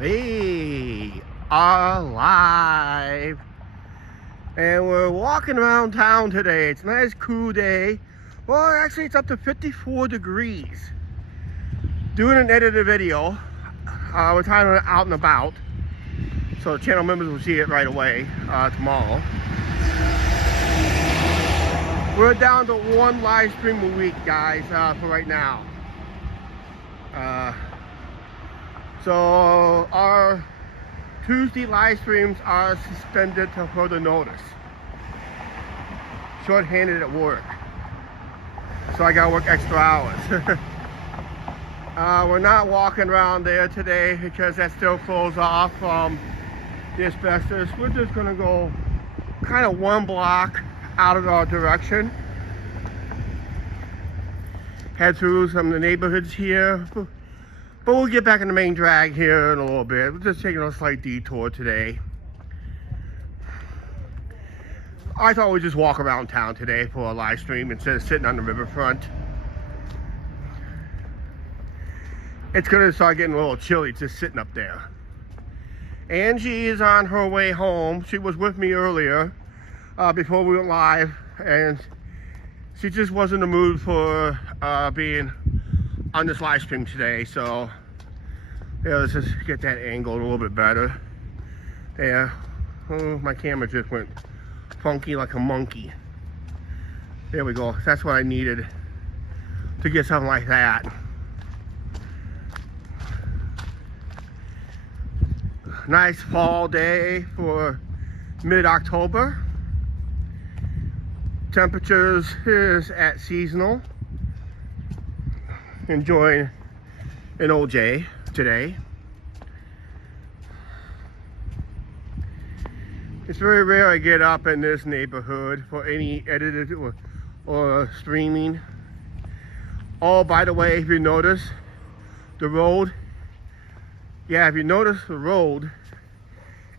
We are live, and we're walking around town today. It's a nice cool day. Well, actually it's up to 54 degrees. Doing an edited video. We're kind of out and about, so the channel members will see it right away tomorrow. We're down to one live stream a week, guys, for right now. So our Tuesday live streams are suspended to further notice. Short-handed at work, so I gotta work extra hours. We're not walking around there today because that still flows off from the asbestos. We're just gonna go kind of one block out of our direction, head through some of the neighborhoods here. But we'll get back in the main drag here in a little bit. We're just taking a slight detour today. I thought we'd just walk around town today for a live stream instead of sitting on the riverfront. It's gonna start getting a little chilly just sitting up there. Angie is on her way home. She was with me earlier before we went live, and she just wasn't in the mood for being on this live stream today, so yeah, let's just get that angle a little bit better. Yeah, oh, my camera just went funky like a monkey. There we go. That's what I needed to get something like that. Nice fall day for mid-October. Temperatures is at seasonal. Enjoying an OJ today. It's very rare I get up in this neighborhood for any edited or streaming. Oh, by the way, if you notice the road, if you notice the road,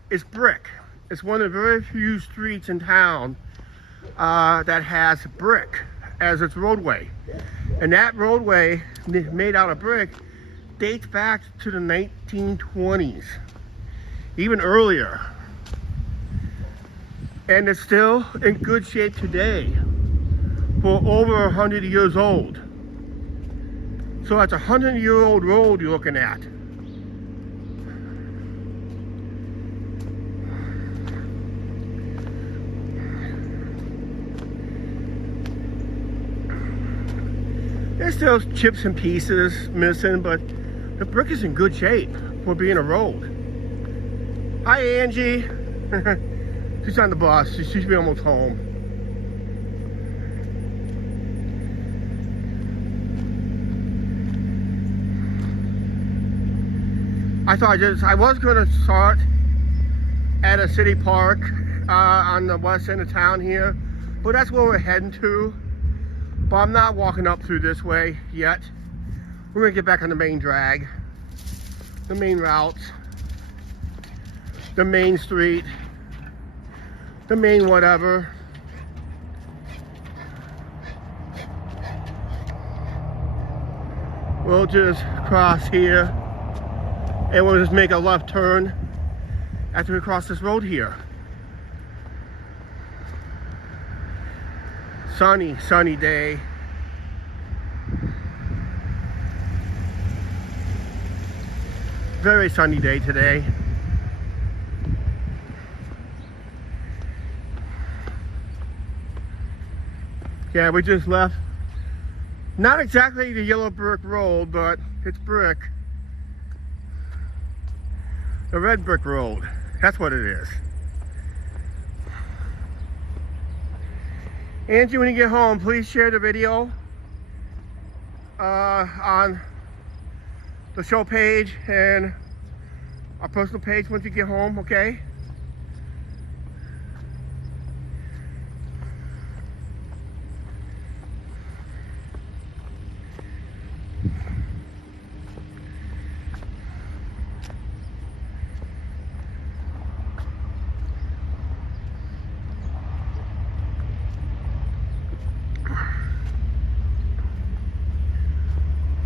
it's brick. It's one of the very few streets in town that has brick as its roadway. And that roadway, made out of brick, dates back to the 1920s, even earlier. And it's still in good shape today, for over 100 years old. So that's a 100-year-old road you're looking at. There's still chips and pieces missing, but the brick is in good shape for being a road. Hi, Angie. She's on the bus. She should be almost home. I was going to start at a city park on the west end of town here, but that's where we're heading to. But I'm not walking up through this way yet. We're gonna get back on the main drag, the main routes, the main street, the main whatever. We'll just cross here and we'll just make a left turn after we cross this road here. Sunny day. Very sunny day today. Yeah, we just left. Not exactly the yellow brick road, but it's brick. The red brick road. That's what it is. Angie, when you get home, please share the video on the show page and our personal page once you get home, okay?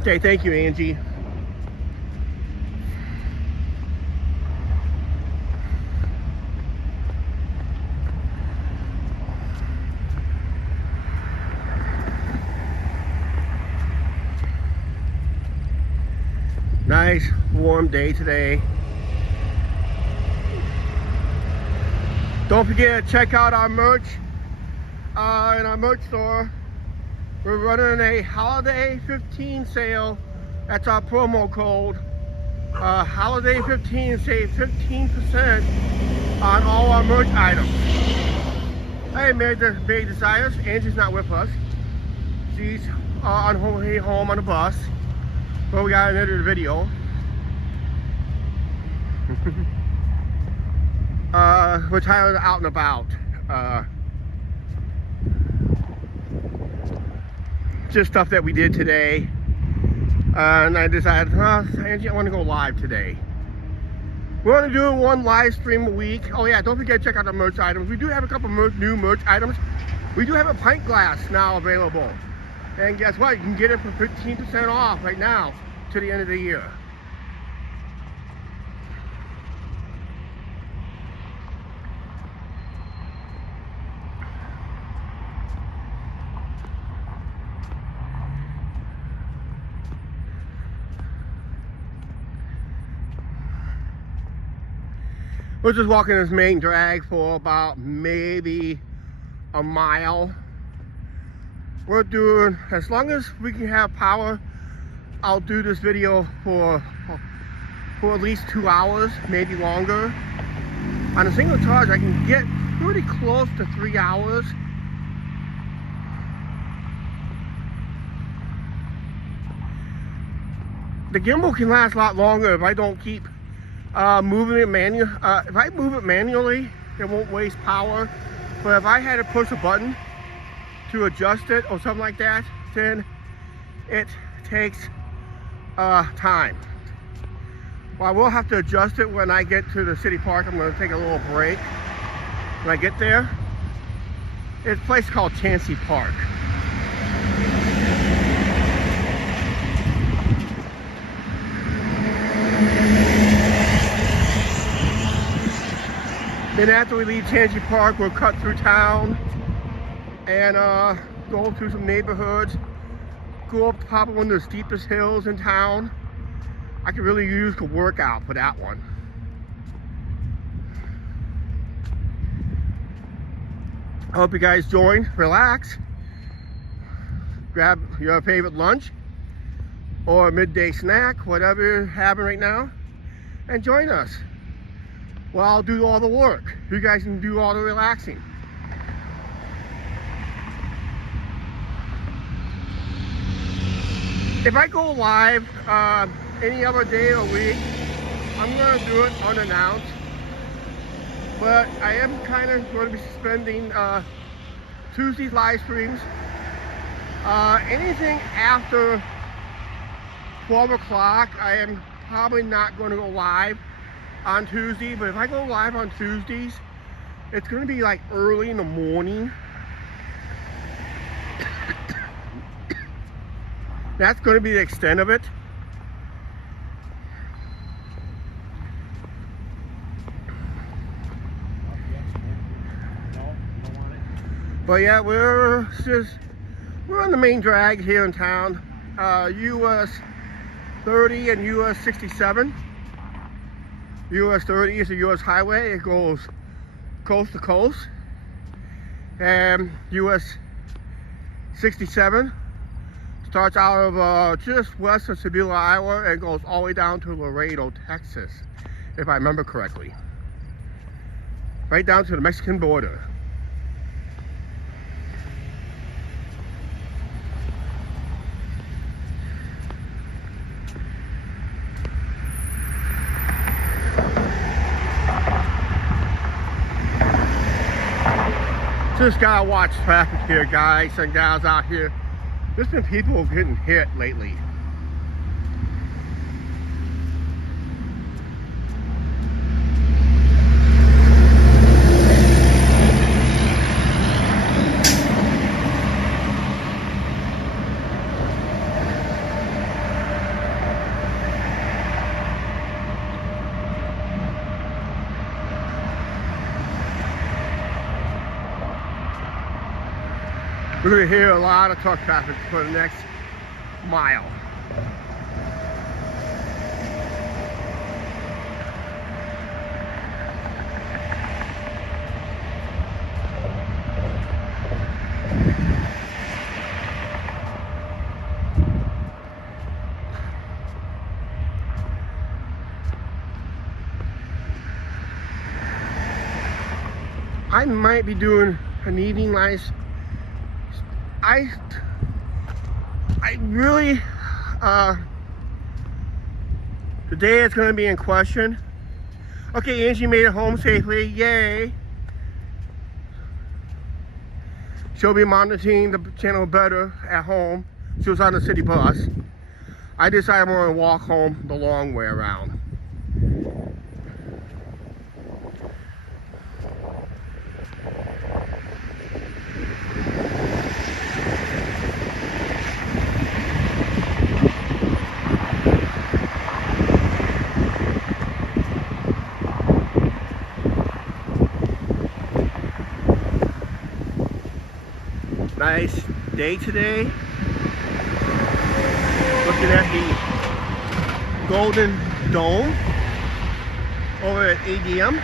Okay, thank you, Angie. Nice warm day today. Don't forget to check out our merch in our merch store. We're running a Holiday 15 sale. That's our promo code. Holiday 15, save 15% on all our merch items. Hey, Mary Desires. Angie's not with us. She's on her way home on the bus. But we got another video. We're tired of out and about. Just stuff that we did today. And I decided, Angie, I want to go live today. We're only doing one live stream a week. Oh yeah, don't forget to check out the merch items. We do have a couple new merch items. We do have a pint glass now available. And guess what? You can get it for 15% off right now to the end of the year. We're just walking this main drag for about maybe a mile. We're doing, as long as we can have power, I'll do this video for at least 2 hours, maybe longer. On a single charge, I can get pretty close to 3 hours. The gimbal can last a lot longer if I don't keep moving it manually. If I move it manually, it won't waste power. But if I had to push a button to adjust it or something like that, then it takes time. Well, I will have to adjust it when I get to the city park. I'm going to take a little break when I get there. It's a place called Chansey Park. Then after we leave Chansey Park, we'll cut through town and go through some neighborhoods, go up probably one of the steepest hills in town. I could really use a workout for that one. I hope you guys join, relax, grab your favorite lunch or a midday snack, whatever you're having right now, and join us. Well, I'll do all the work. You guys can do all the relaxing. If I go live any other day of the week, I'm going to do it unannounced. But I am kind of going to be suspending Tuesday's live streams. Anything after 12 o'clock, I am probably not going to go live on Tuesday. But if I go live on Tuesdays, it's going to be like early in the morning. That's going to be the extent of it. But yeah, we're on the main drag here in town. US 30 and US 67. US 30 is a US highway. It goes coast to coast. And US 67 starts out of just west of Sibylla, Iowa, and goes all the way down to Laredo, Texas, if I remember correctly. Right down to the Mexican border. Just gotta watch traffic here, guys and gals out here. There's been people getting hit lately. We're going to hear a lot of truck traffic for the next mile. I might be doing an evening live. I really, today it's going to be in question. Okay, Angie made it home safely, yay. She'll be monitoring the channel better at home. She was on the city bus. I decided I'm going to walk home the long way around. Nice day today. Looking at the Golden Dome over at ADM.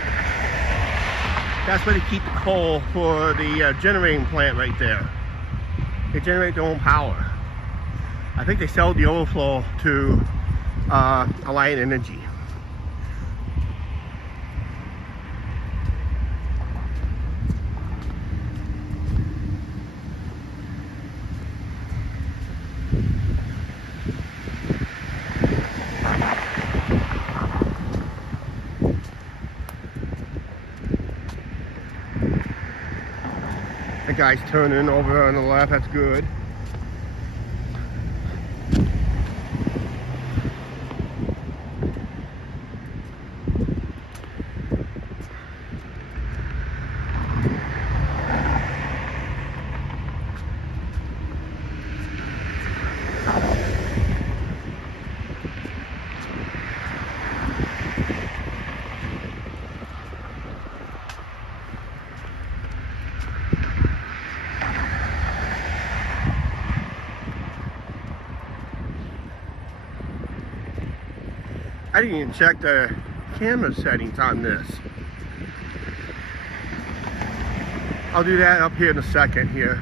That's where they keep the coal for the generating plant right there. They generate their own power. I think they sell the overflow to Alliant Energy. The guy's turning over on the left, that's good. I didn't even check the camera settings on this. I'll do that up here in a second here.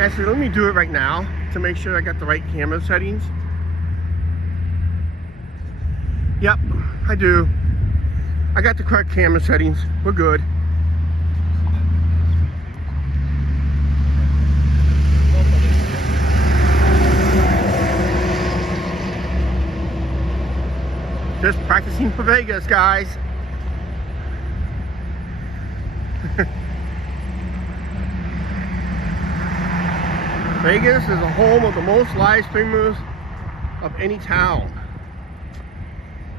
Actually, let me do it right now to make sure I got the right camera settings. Yep, I do. I got the correct camera settings. We're good. Just practicing for Vegas, guys. Vegas is the home of the most live streamers of any town.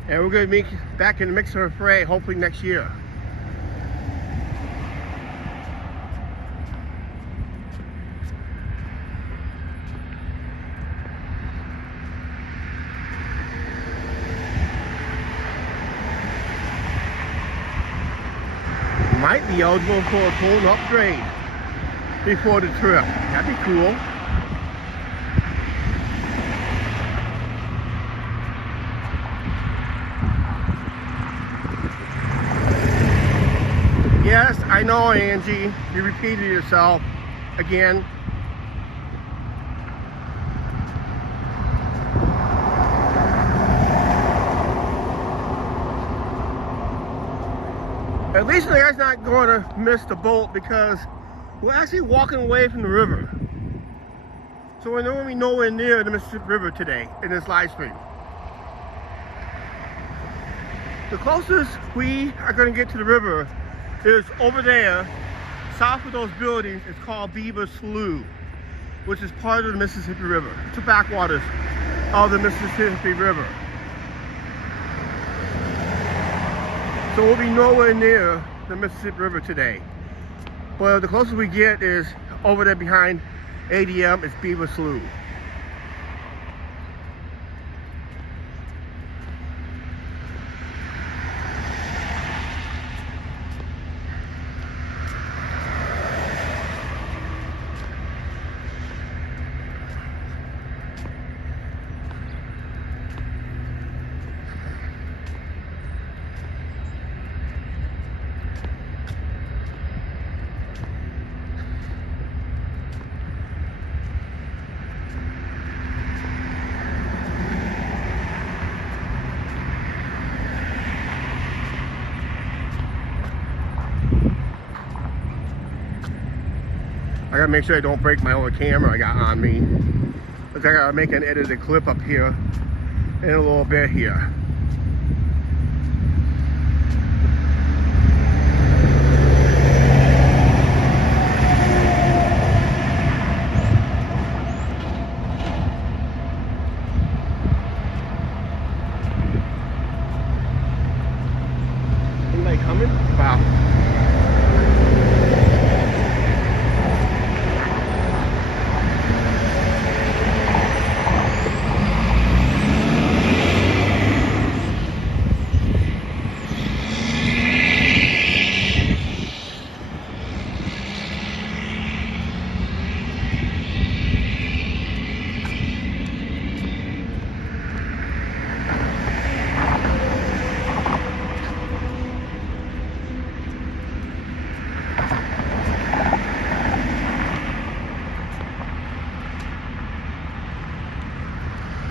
And we're going to be back in the mix of the fray hopefully next year. Might be eligible for a phone upgrade before the trip. That'd be cool. Yes, I know, Angie. You repeated yourself again. At least the guy's not going to miss the boat because we're actually walking away from the river. So we're going to be nowhere near the Mississippi River today in this live stream. The closest we are going to get to the river is over there, south of those buildings. It's called Beaver Slough, which is part of the Mississippi River. It's the backwaters of the Mississippi River. So we'll be nowhere near the Mississippi River today. But the closest we get is over there behind ADM, it's Beaver Slough. I gotta make sure I don't break my other camera I got on me. Because I gotta make an edited clip up here in a little bit here. Anybody coming? Wow.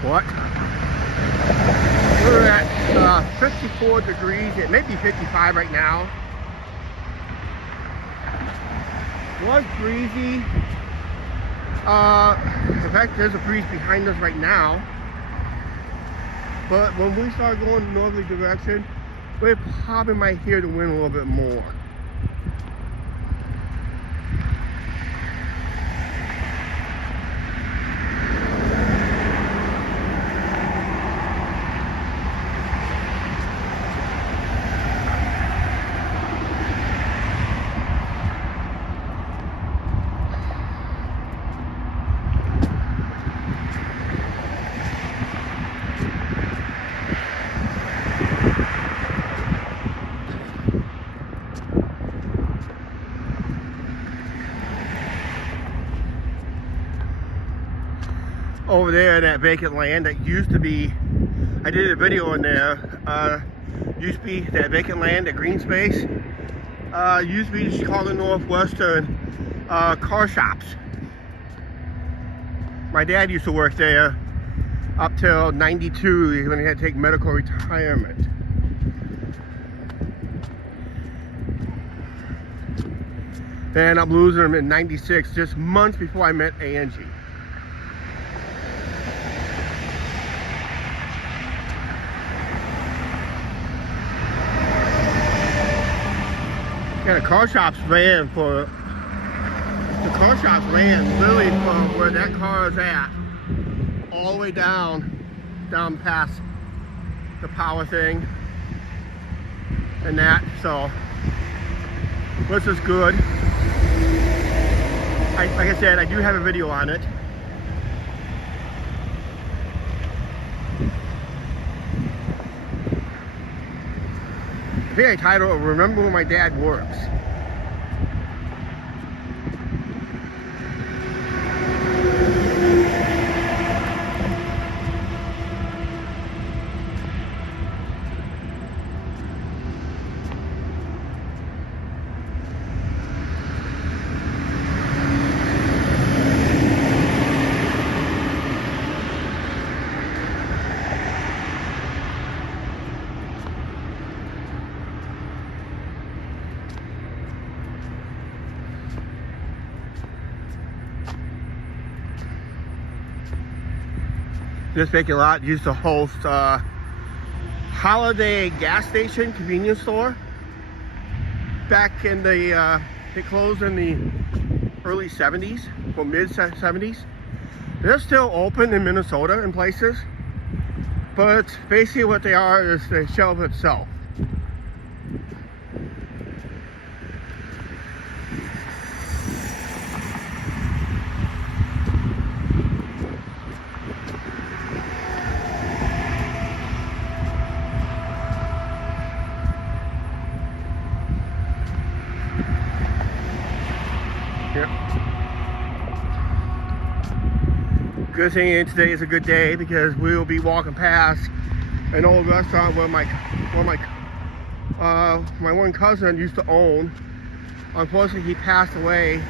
What? We're at 54 degrees. It may be 55 right now. It was breezy. In fact, there's a breeze behind us right now. But when we start going in northerly direction, we probably might hear the wind a little bit more. Over there in that vacant land that used to be, I did a video in there, used to be that vacant land, that green space, used to be the Chicago Northwestern car shops. My dad used to work there up till 92 when he had to take medical retirement. Then I'm losing him in 96, just months before I met Angie. Yeah, the car shops ran literally from where that car is at, all the way down past the power thing and that. So this is good. Like I said, I do have a video on it. I think I titled it, Remember Where My Dad Works. This vacant lot used to host Holiday gas station, convenience store. Back in the, they closed in the early 70s, or mid 70s. They're still open in Minnesota in places, but basically what they are is the shelf itself. Yep. Good thing today is a good day because we will be walking past an old restaurant where my one cousin used to own. Unfortunately, he passed away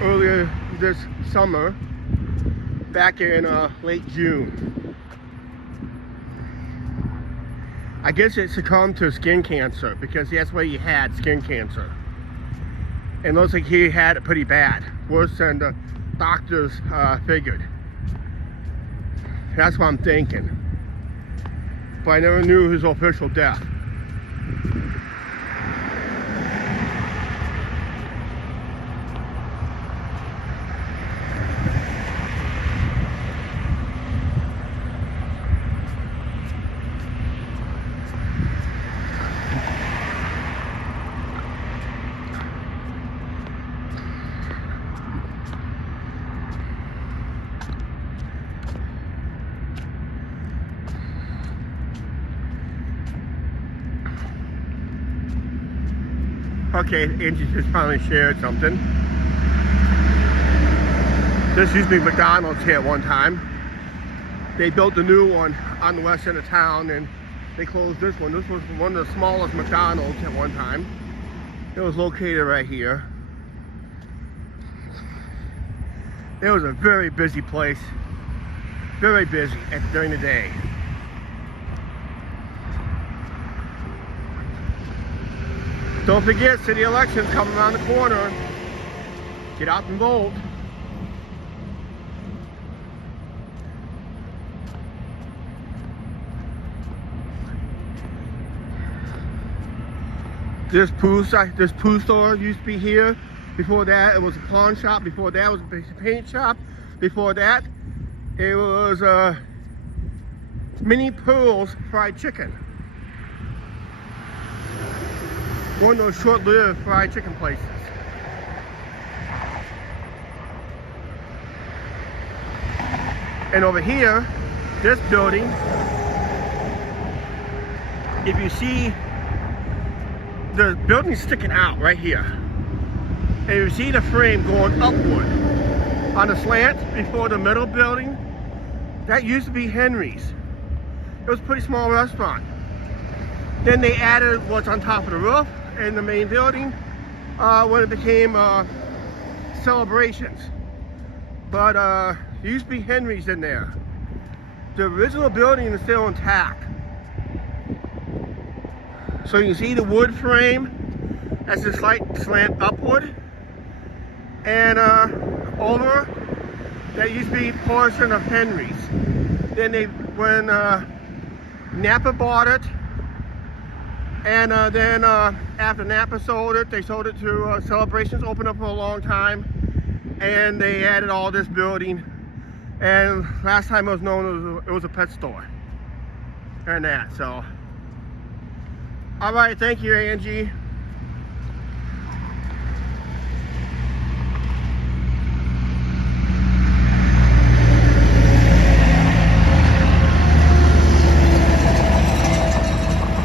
earlier this summer, back in late June. I guess it succumbed to skin cancer because that's what he had, skin cancer. And looks like he had it pretty bad, worse than the doctors figured. That's what I'm thinking. But I never knew his official death. Okay, Angie just finally shared something. This used to be McDonald's here at one time. They built a new one on the west end of town and they closed this one. This was one of the smallest McDonald's at one time. It was located right here. It was a very busy place. Very busy during the day. Don't forget, city elections coming around the corner. Get out and vote. This poo store used to be here. Before that, it was a pawn shop. Before that, it was a paint shop. Before that, it was Mini Pearls Fried Chicken. One of those short-lived fried chicken places. And over here, this building, if you see the building sticking out right here, and you see the frame going upward on the slant before the middle building, that used to be Henry's. It was a pretty small restaurant. Then they added what's on top of the roof in the main building when it became Celebrations. But there used to be Henry's in there. The original building is still intact. So you can see the wood frame as a slight slant upward. And over, that used to be a portion of Henry's. Then when Napa bought it, and then after Napa sold it, they sold it to Celebrations, opened up for a long time, and they added all this building. And last time it was known it was a pet store, and that. So, all right, thank you, Angie.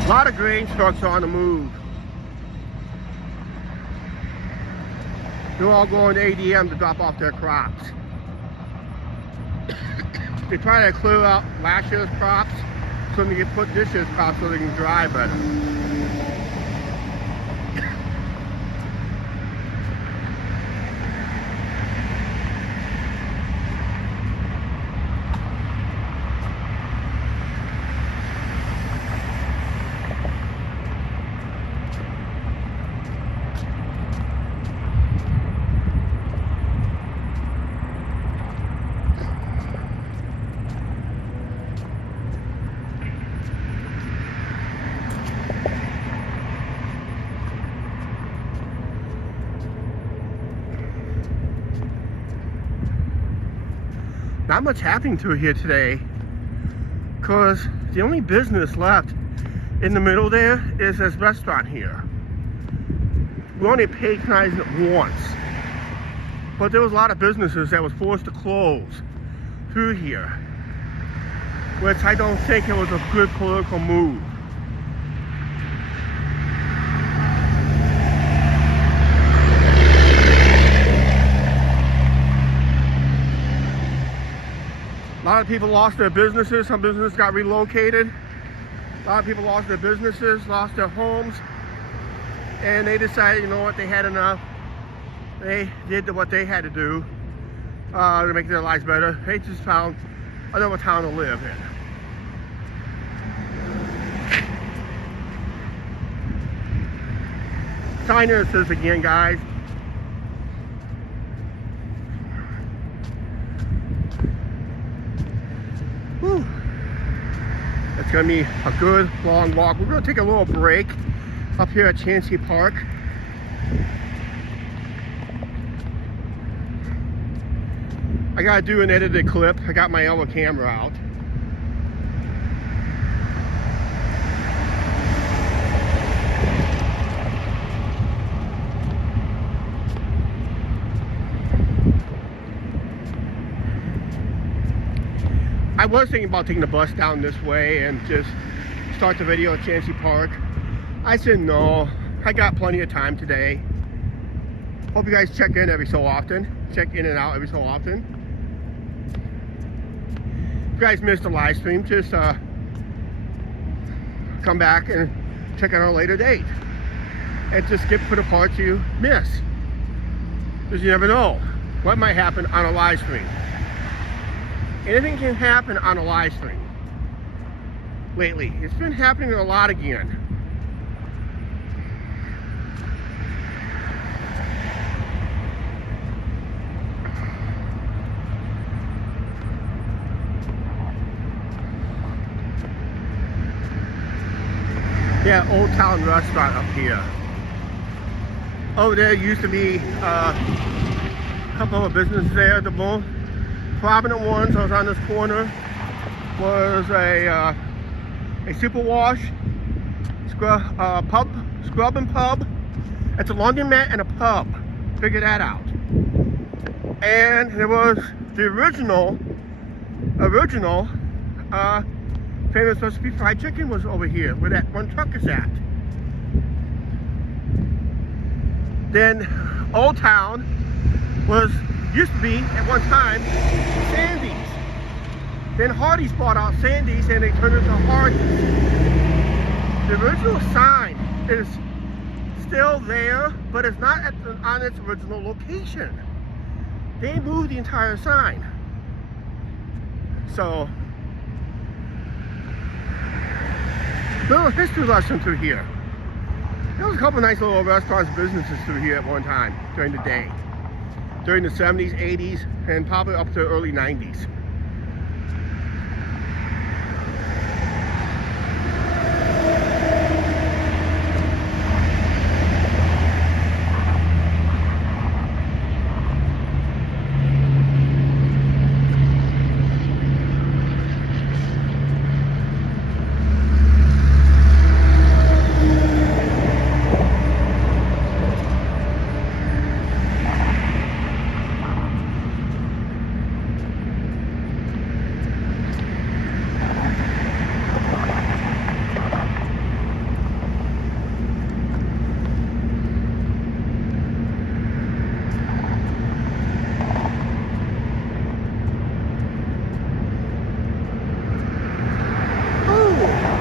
A lot of grain trucks on the move. They're all going to ADM to drop off their crops. They try to clear out last year's crops so they can put this year's crops so they can dry better. Not much happening to here today, because the only business left in the middle there is this restaurant here. We only patronized it once, but there was a lot of businesses that was forced to close through here, which I don't think it was a good political move. A lot of people lost their businesses. Some businesses got relocated. A lot of people lost their businesses, lost their homes, and they decided, you know what, they had enough. They did what they had to do to make their lives better. They just found another town to live in. Finances again, guys. It's gonna be a good long walk. We're gonna take a little break up here at Chauncey Park. I gotta do an edited clip. I got my other camera out. I was thinking about taking the bus down this way and just start the video at Chauncey Park. I said no, I got plenty of time today. Hope you guys check in every so often. Check in and out every so often. If you guys missed the live stream, just come back and check out a later date. And just skip for the parts you miss. Because you never know what might happen on a live stream. Anything can happen on a live stream. Lately, it's been happening a lot again. Yeah, Old Town Restaurant up here. Oh, there used to be a couple of businesses there. The most prominent ones I was on this corner was a super wash, scrub and pub. It's a laundromat and a pub. Figure that out. And there was the original famous recipe fried chicken was over here where that one truck is at. Then Old Town used to be at one time Sandy's. Then Hardee's bought out Sandy's and they turned it to Hardee's. The original sign is still there, but it's not on its original location. They moved the entire sign. So, little history lesson through here. There was a couple nice little restaurants and businesses through here at one time during the day. During the 70s, 80s, and probably up to early 90s.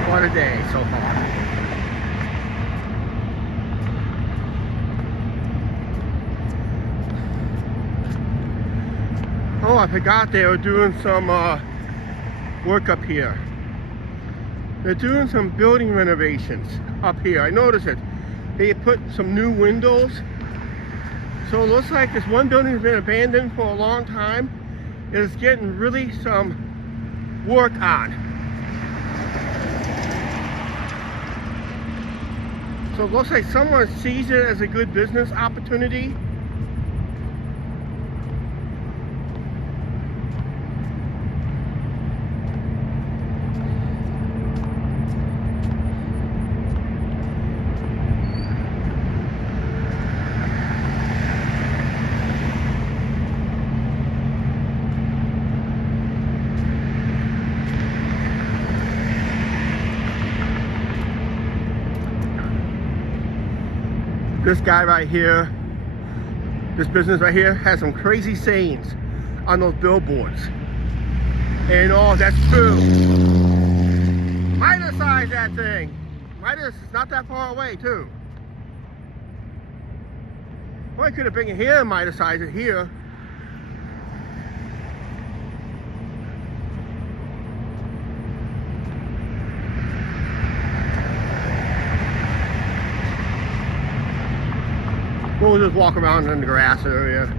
What a day so far. Oh, I forgot they were doing some work up here. They're doing some building renovations up here. I noticed it. They put some new windows. So it looks like this one building has been abandoned for a long time. It is getting really some work on. So it looks like someone sees it as a good business opportunity. This guy right here, this business right here, has some crazy sayings on those billboards. And oh, that's true. Midas-size that thing. Midas is not that far away too. Well, I could have been here and Midas-size it here. We'll just walk around in the grass area.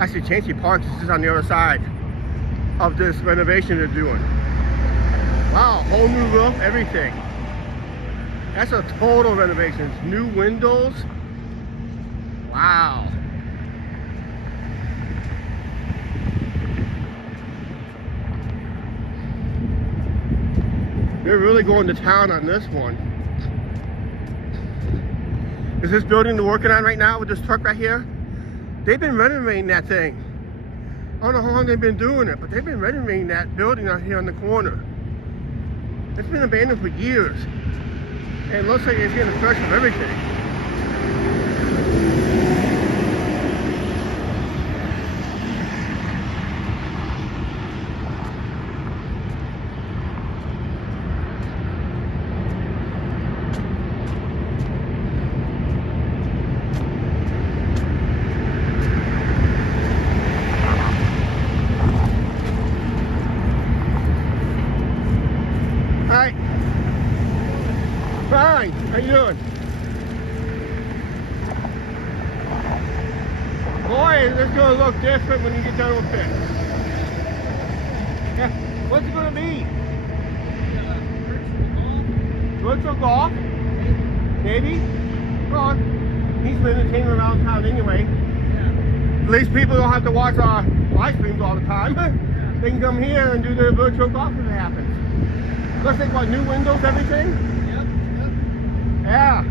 Actually, Chauncey Park is just on the other side of this renovation they're doing. Wow, whole new roof, everything. That's a total renovation. New windows. Wow. They're really going to town on this one. Is this building they're working on right now with this truck right here? They've been renovating that thing. I don't know how long they've been doing it, but they've been renovating that building out here on the corner. It's been abandoned for years. And it looks like it's getting fresh from everything. Hi. Fine. How you doing? Boy, this is going to look different when you get done with it. Yeah. What's it going to be? Virtual golf? Maybe? Well, he's been entertaining around town anyway. Yeah. At least people don't have to watch our live streams all the time. Yeah. They can come here and do their virtual golf if it happens. Looks like what, new windows, everything? Yep. Yeah.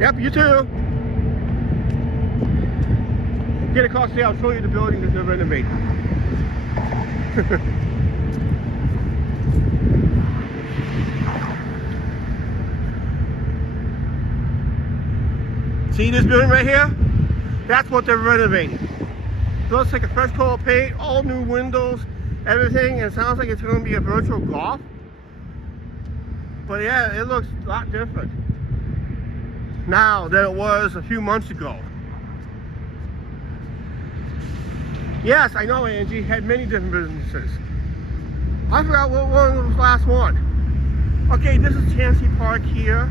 Yep, you too. Get across there, I'll show you the building that they're renovating. See this building right here? That's what they're renovating. It looks like a fresh coat of paint, all new windows, everything, and it sounds like it's going to be a virtual golf. But yeah, it looks a lot different now than it was a few months ago. Yes, I know Angie had many different businesses. I forgot what one was the last one. Okay, this is Chancey Park here.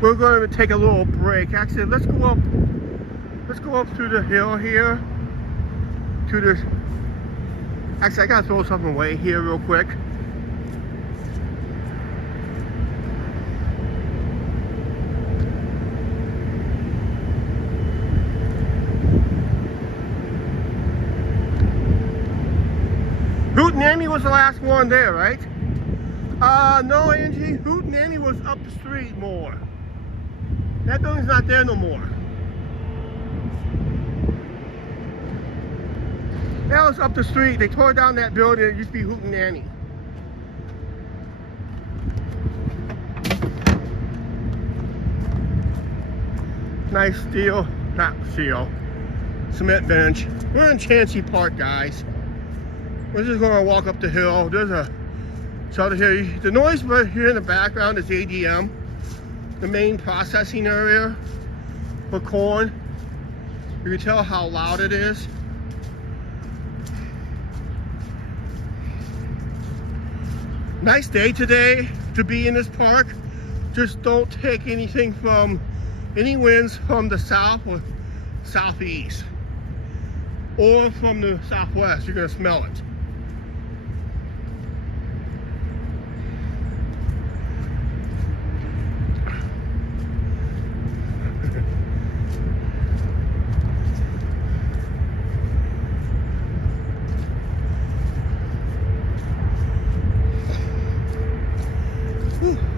We're going to take a little break. Actually, let's go up through the hill here to this. Actually, I gotta throw something away here real quick. Hootenanny was the last one there, right? No, Angie. Hootenanny was up the street more. That building's not there no more. That was up the street. They tore down that building. It used to be Hootenanny. Nice steel, not steel, cement bench. We're in Chancey Park, guys. We're just going to walk up the hill. There's a shelter here. The noise right here in the background is ADM. The main processing area for corn. You can tell how loud it is. Nice day today to be in this park. Just don't take anything from any winds from the south or southeast or from the southwest. You're gonna smell it.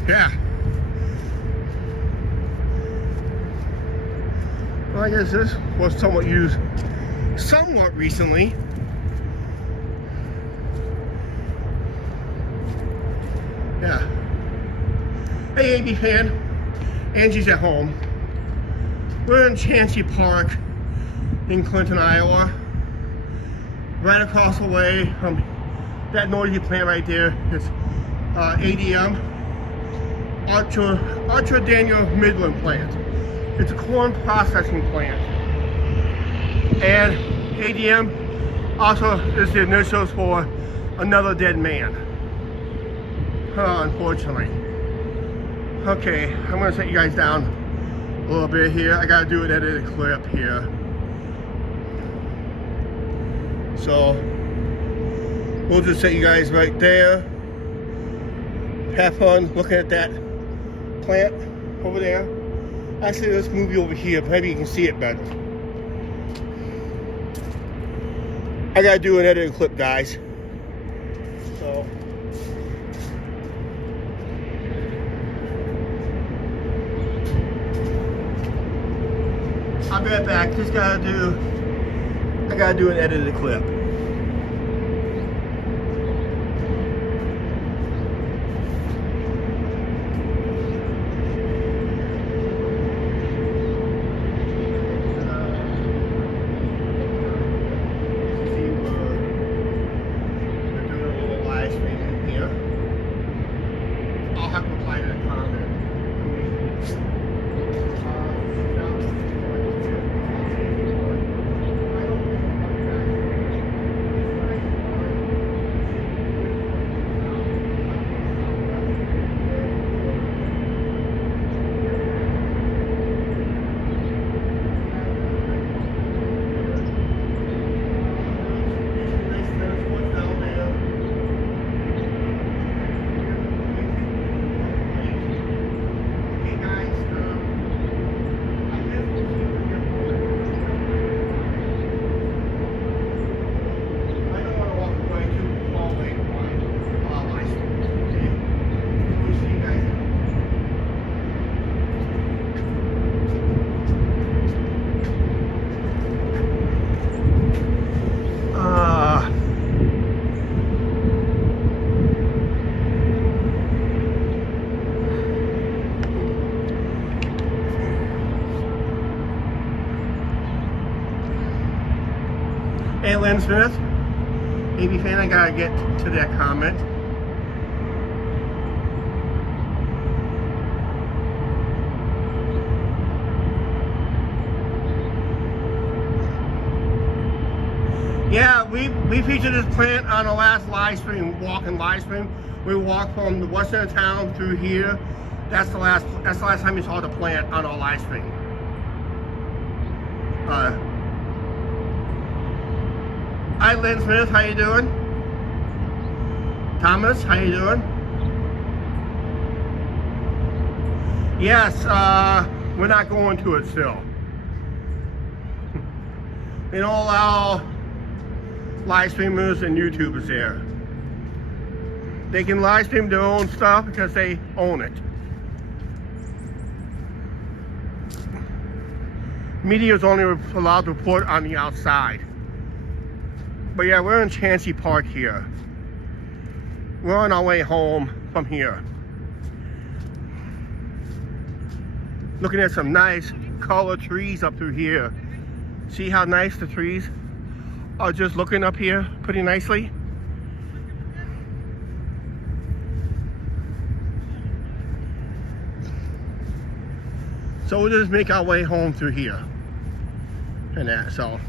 Yeah. Well, I guess this was somewhat used somewhat recently. Yeah. Hey, AB fan. Angie's at home. We're in Chancey Park in Clinton, Iowa. Right across the way from that noisy plant right there is ADM. Archer Daniel Midland plant. It's a corn processing plant. And ADM also is the initials for another dead man. Unfortunately. Okay, I'm gonna set you guys down a little bit here. I gotta do an edited clip here. So we'll just set you guys right there. Have fun looking at that plant over there. Actually, let's move you over here. Maybe you can see it better. I gotta do an edited clip, guys. So I'll be right back. I gotta do an edited clip. Hey, Lynn Smith, AB fan, I gotta get to that comment. Yeah, we featured this plant on the last live stream, walking live stream. We walked from the west end of town through here. That's the last time you saw the plant on our live stream. Hi, Lynn Smith, how you doing? Thomas, how you doing? Yes, we're not going to it still. They don't allow live streamers and YouTubers there. They can live stream their own stuff because they own it. Media is only allowed to report on the outside. But yeah, we're in Chancey Park here. We're on our way home from here. Looking at some nice color trees up through here. See how nice the trees are just looking up here pretty nicely? So we'll just make our way home through here. And that, so.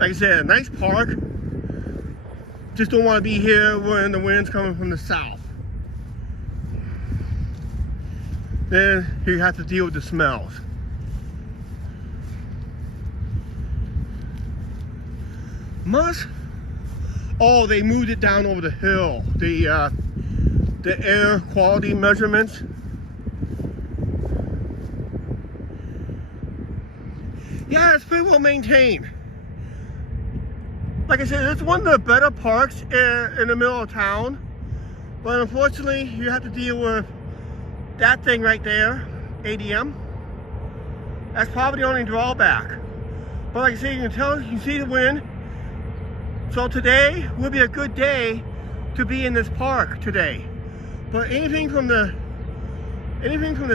Like I said, a nice park. Just don't want to be here when the wind's coming from the south. Then you have to deal with the smells. Oh, they moved it down over the hill. The air quality measurements. Yeah, it's pretty well maintained. Like I said, it's one of the better parks in the middle of town. But unfortunately, you have to deal with that thing right there, ADM. That's probably the only drawback. But like I said, you can see the wind. So today will be a good day to be in this park today. But anything from the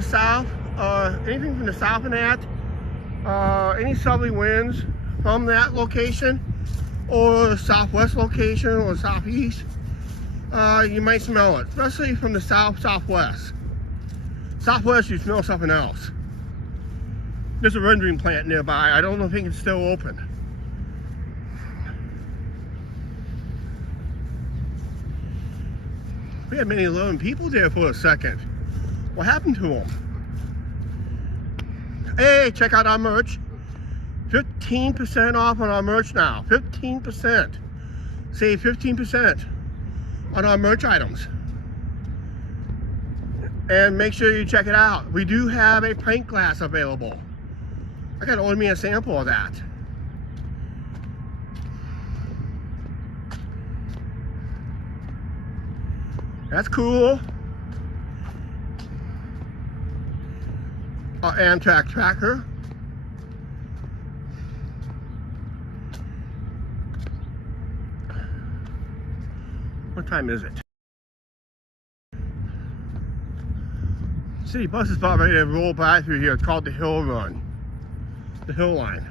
south, anything from the south and that, any southerly winds from that location, or southwest location, or southeast, you might smell it, especially from the southwest. Southwest, you smell something else. There's a rendering plant nearby. I don't know if it's still open. We had many 11 people there for a second. What happened to them? Hey, check out our merch. 15% off on our merch now. 15%. Save 15% on our merch items. And make sure you check it out. We do have a pint glass available. I gotta order me a sample of that. That's cool. Our Amtrak tracker. What time is it? City bus is about ready to roll by through here. It's called the Hill Run. The Hill Line.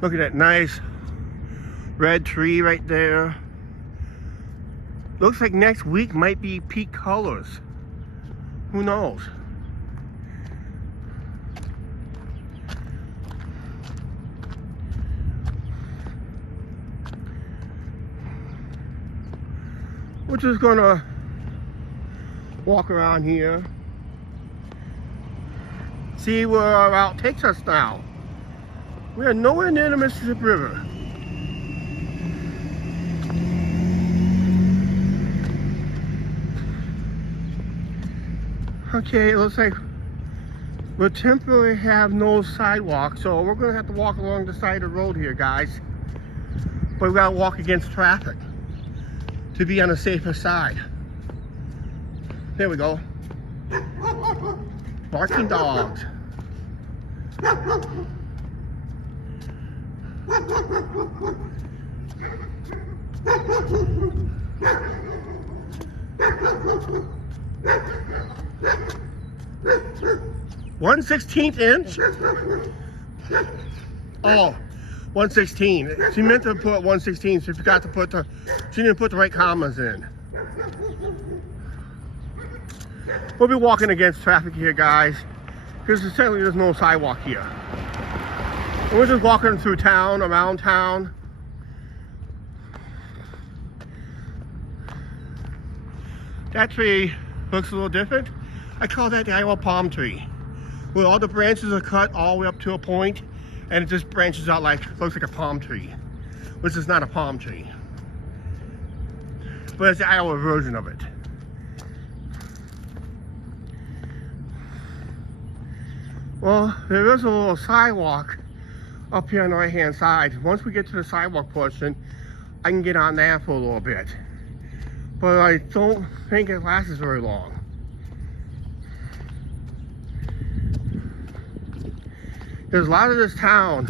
Look at that nice red tree right there. Looks like next week might be peak colors. Who knows? We're just gonna walk around here, see where our route takes us now. We are nowhere near the Mississippi River. Okay, it looks like we'll temporarily have no sidewalk, so we're gonna have to walk along the side of the road here, guys. But we gotta walk against traffic to be on the safer side. There we go. Barking dogs. 1/16 inch? Oh, 1/16. She meant to put 1/16. She forgot to put the, she didn't put the right commas in. We'll be walking against traffic here, guys, because certainly there's no sidewalk here. And we're just walking through town, around town. That tree looks a little different. I call that the Iowa palm tree, where all the branches are cut all the way up to a point, and it just branches out like, looks like a palm tree, which is not a palm tree. But it's the Iowa version of it. Well, there is a little sidewalk up here on the right hand side. Once we get to the sidewalk portion, I can get on that for a little bit. But I don't think it lasts very long. There's a lot of this town.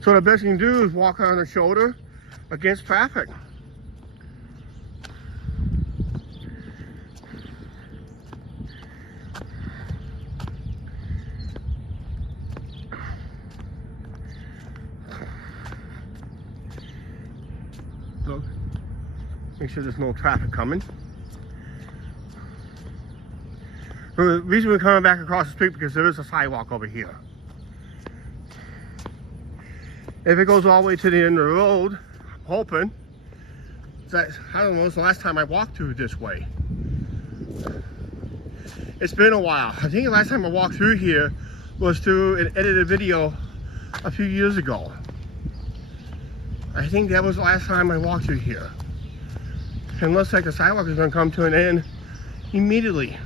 So the best you can do is walk on the shoulder against traffic. Look, make sure there's no traffic coming. The reason we're coming back across the street because there is a sidewalk over here. If it goes all the way to the end of the road, I'm hoping that, I don't know, it's the last time I walked through this way. It's been a while. I think the last time I walked through here was through an edited video a few years ago. I think that was the last time I walked through here. And looks like the sidewalk is going to come to an end immediately.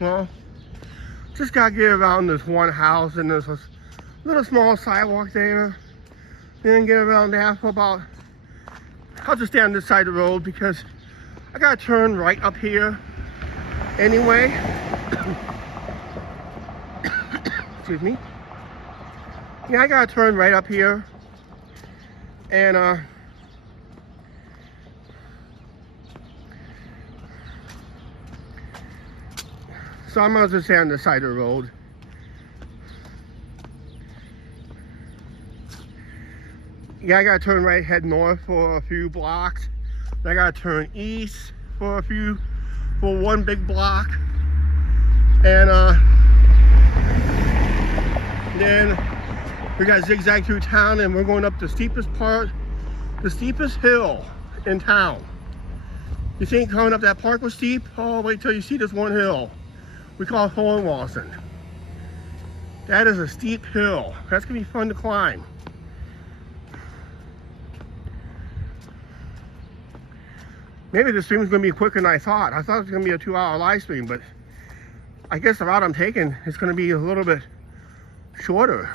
Well, just gotta get around this one house, and there's a little small sidewalk there. Then get around that for about, I'll just stay on this side of the road because I gotta turn right up here Anyway, excuse me. Yeah, I gotta turn right up here. And so I might as well stay on the side of the road. Yeah, I gotta turn right, head north for a few blocks. Then I gotta turn east for one big block. And then we gotta zigzag through town, and we're going up the steepest hill in town. You think coming up that park was steep? Oh, wait till you see this one hill. We call it Thornwalson. That is a steep hill. That's gonna be fun to climb. Maybe the stream is gonna be quicker than I thought. I thought it was gonna be a 2-hour live stream, but I guess the route I'm taking is gonna be a little bit shorter.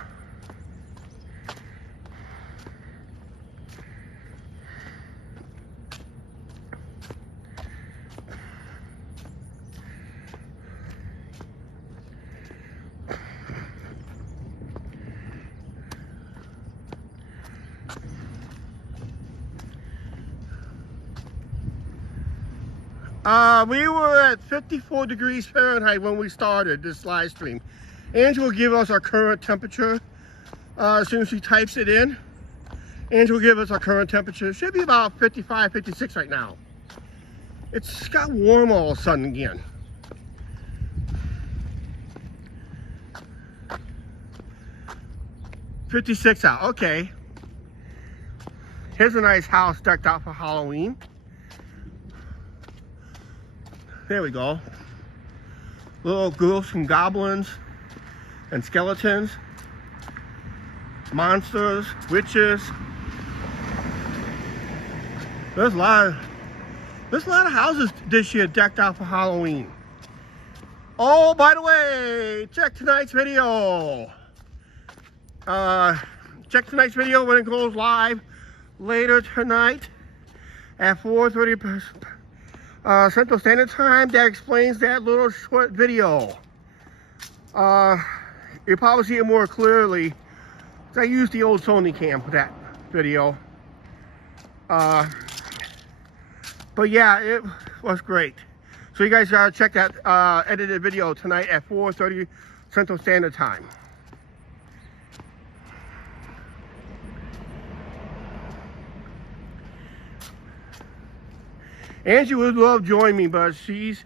We were at 54 degrees Fahrenheit when we started this live stream. Angela will give us our current temperature as soon as she types it in. Angela will give us our current temperature. It should be about 55, 56 right now. It's got warm all of a sudden again. $56 out, okay. Here's a nice house decked out for Halloween. There we go. Little ghosts and goblins and skeletons, monsters, witches. There's a lot of houses this year decked out for Halloween. Oh, by the way, check tonight's video. Check tonight's video when it goes live later tonight at 4:30 Central Standard Time. That explains that little short video. You'll probably see it more clearly. I used the old Sony cam for that video. But yeah, it was great. So you guys gotta check that edited video tonight at 4:30 Central Standard Time. Angie would love joining me, but she's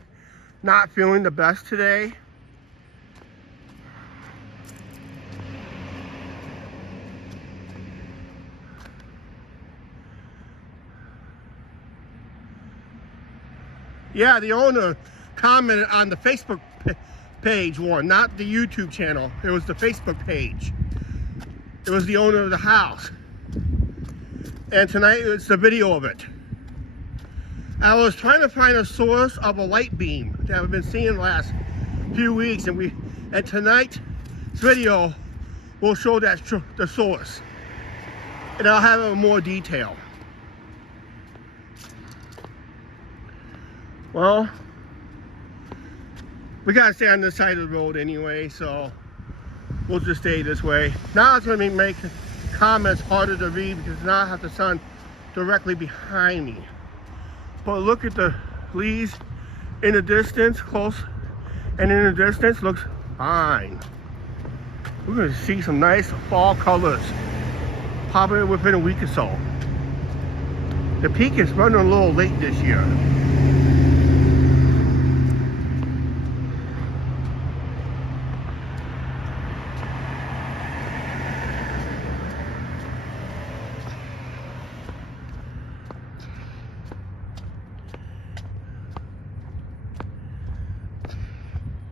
not feeling the best today. Yeah, the owner commented on the Facebook page one, not the YouTube channel. It was the Facebook page. It was the owner of the house. And tonight it's the video of it. I was trying to find a source of a light beam that I've been seeing the last few weeks, and tonight's video will show that the source, and I'll have it in more detail. Well, we gotta stay on this side of the road anyway, so we'll just stay this way. Now it's gonna make comments harder to read because now I have the sun directly behind me. But look at the leaves in the distance, close, and in the distance looks fine. We're gonna see some nice fall colors, probably within a week or so. The peak is running a little late this year.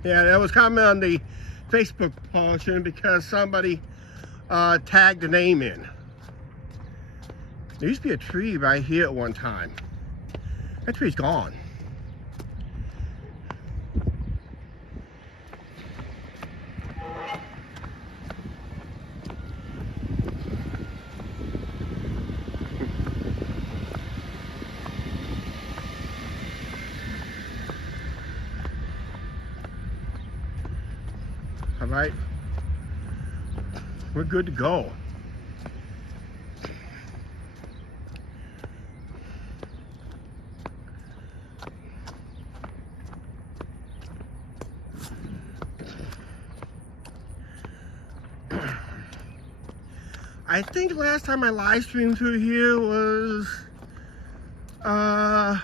Yeah, that was comment on the Facebook portion because somebody tagged the name in. There used to be a tree right here at one time. That tree's gone. right? We're good to go. I think last time I live streamed through here was a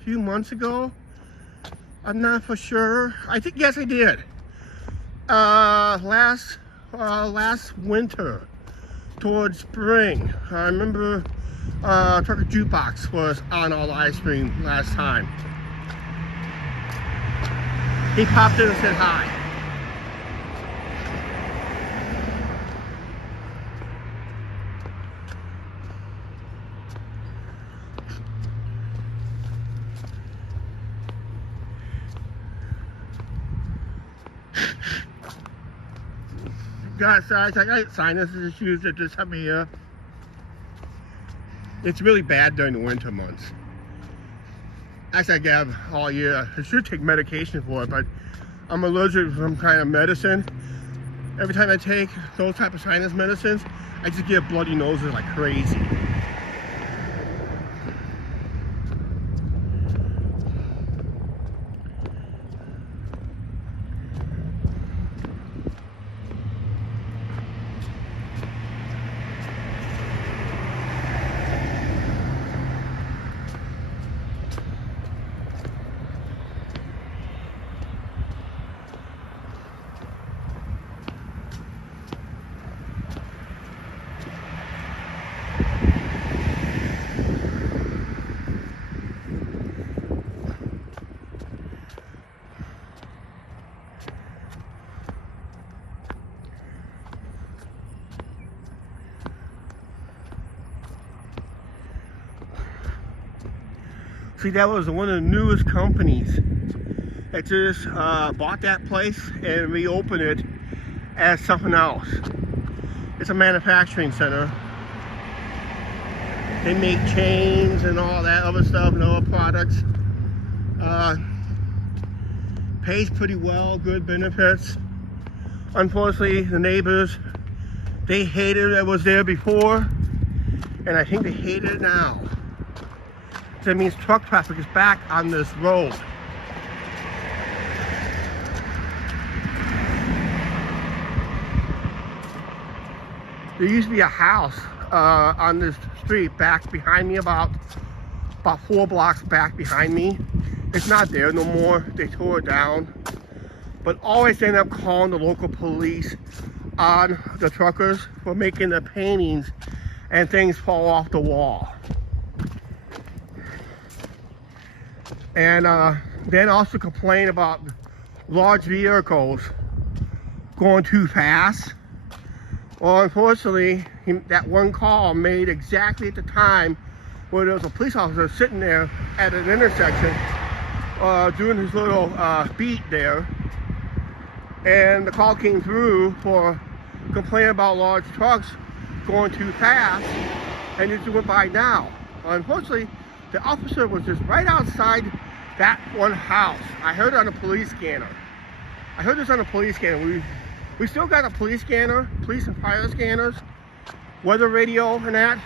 few months ago. I'm not for sure. I think, yes, I did. Last winter, towards spring. I remember Trucker Jukebox was on our live stream last time. He popped in and said hi. Got sinus issues at this time of year. It's really bad during the winter months. Actually, I get all year. I should take medication for it, but I'm allergic to some kind of medicine. Every time I take those type of sinus medicines, I just get bloody noses like crazy. See, that was one of the newest companies that just bought that place and reopened it as something else. It's a manufacturing center. They make chains and all that other stuff and other products. Pays pretty well, good benefits. Unfortunately, the neighbors, they hated it was there before, and I think they hate it now. That means truck traffic is back on this road. There used to be a house on this street back behind me, about 4 blocks back behind me. It's not there no more. They tore it down. But always end up calling the local police on the truckers for making the paintings and things fall off the wall. And then also complain about large vehicles going too fast. Well, unfortunately, that one call made exactly at the time where there was a police officer sitting there at an intersection doing his little beat there. And the call came through for complaining about large trucks going too fast, and it just went by now. Unfortunately, the officer was just right outside that one house. I heard it on a police scanner. I heard this on a police scanner. We still got a police scanner, police and fire scanners, weather radio and that,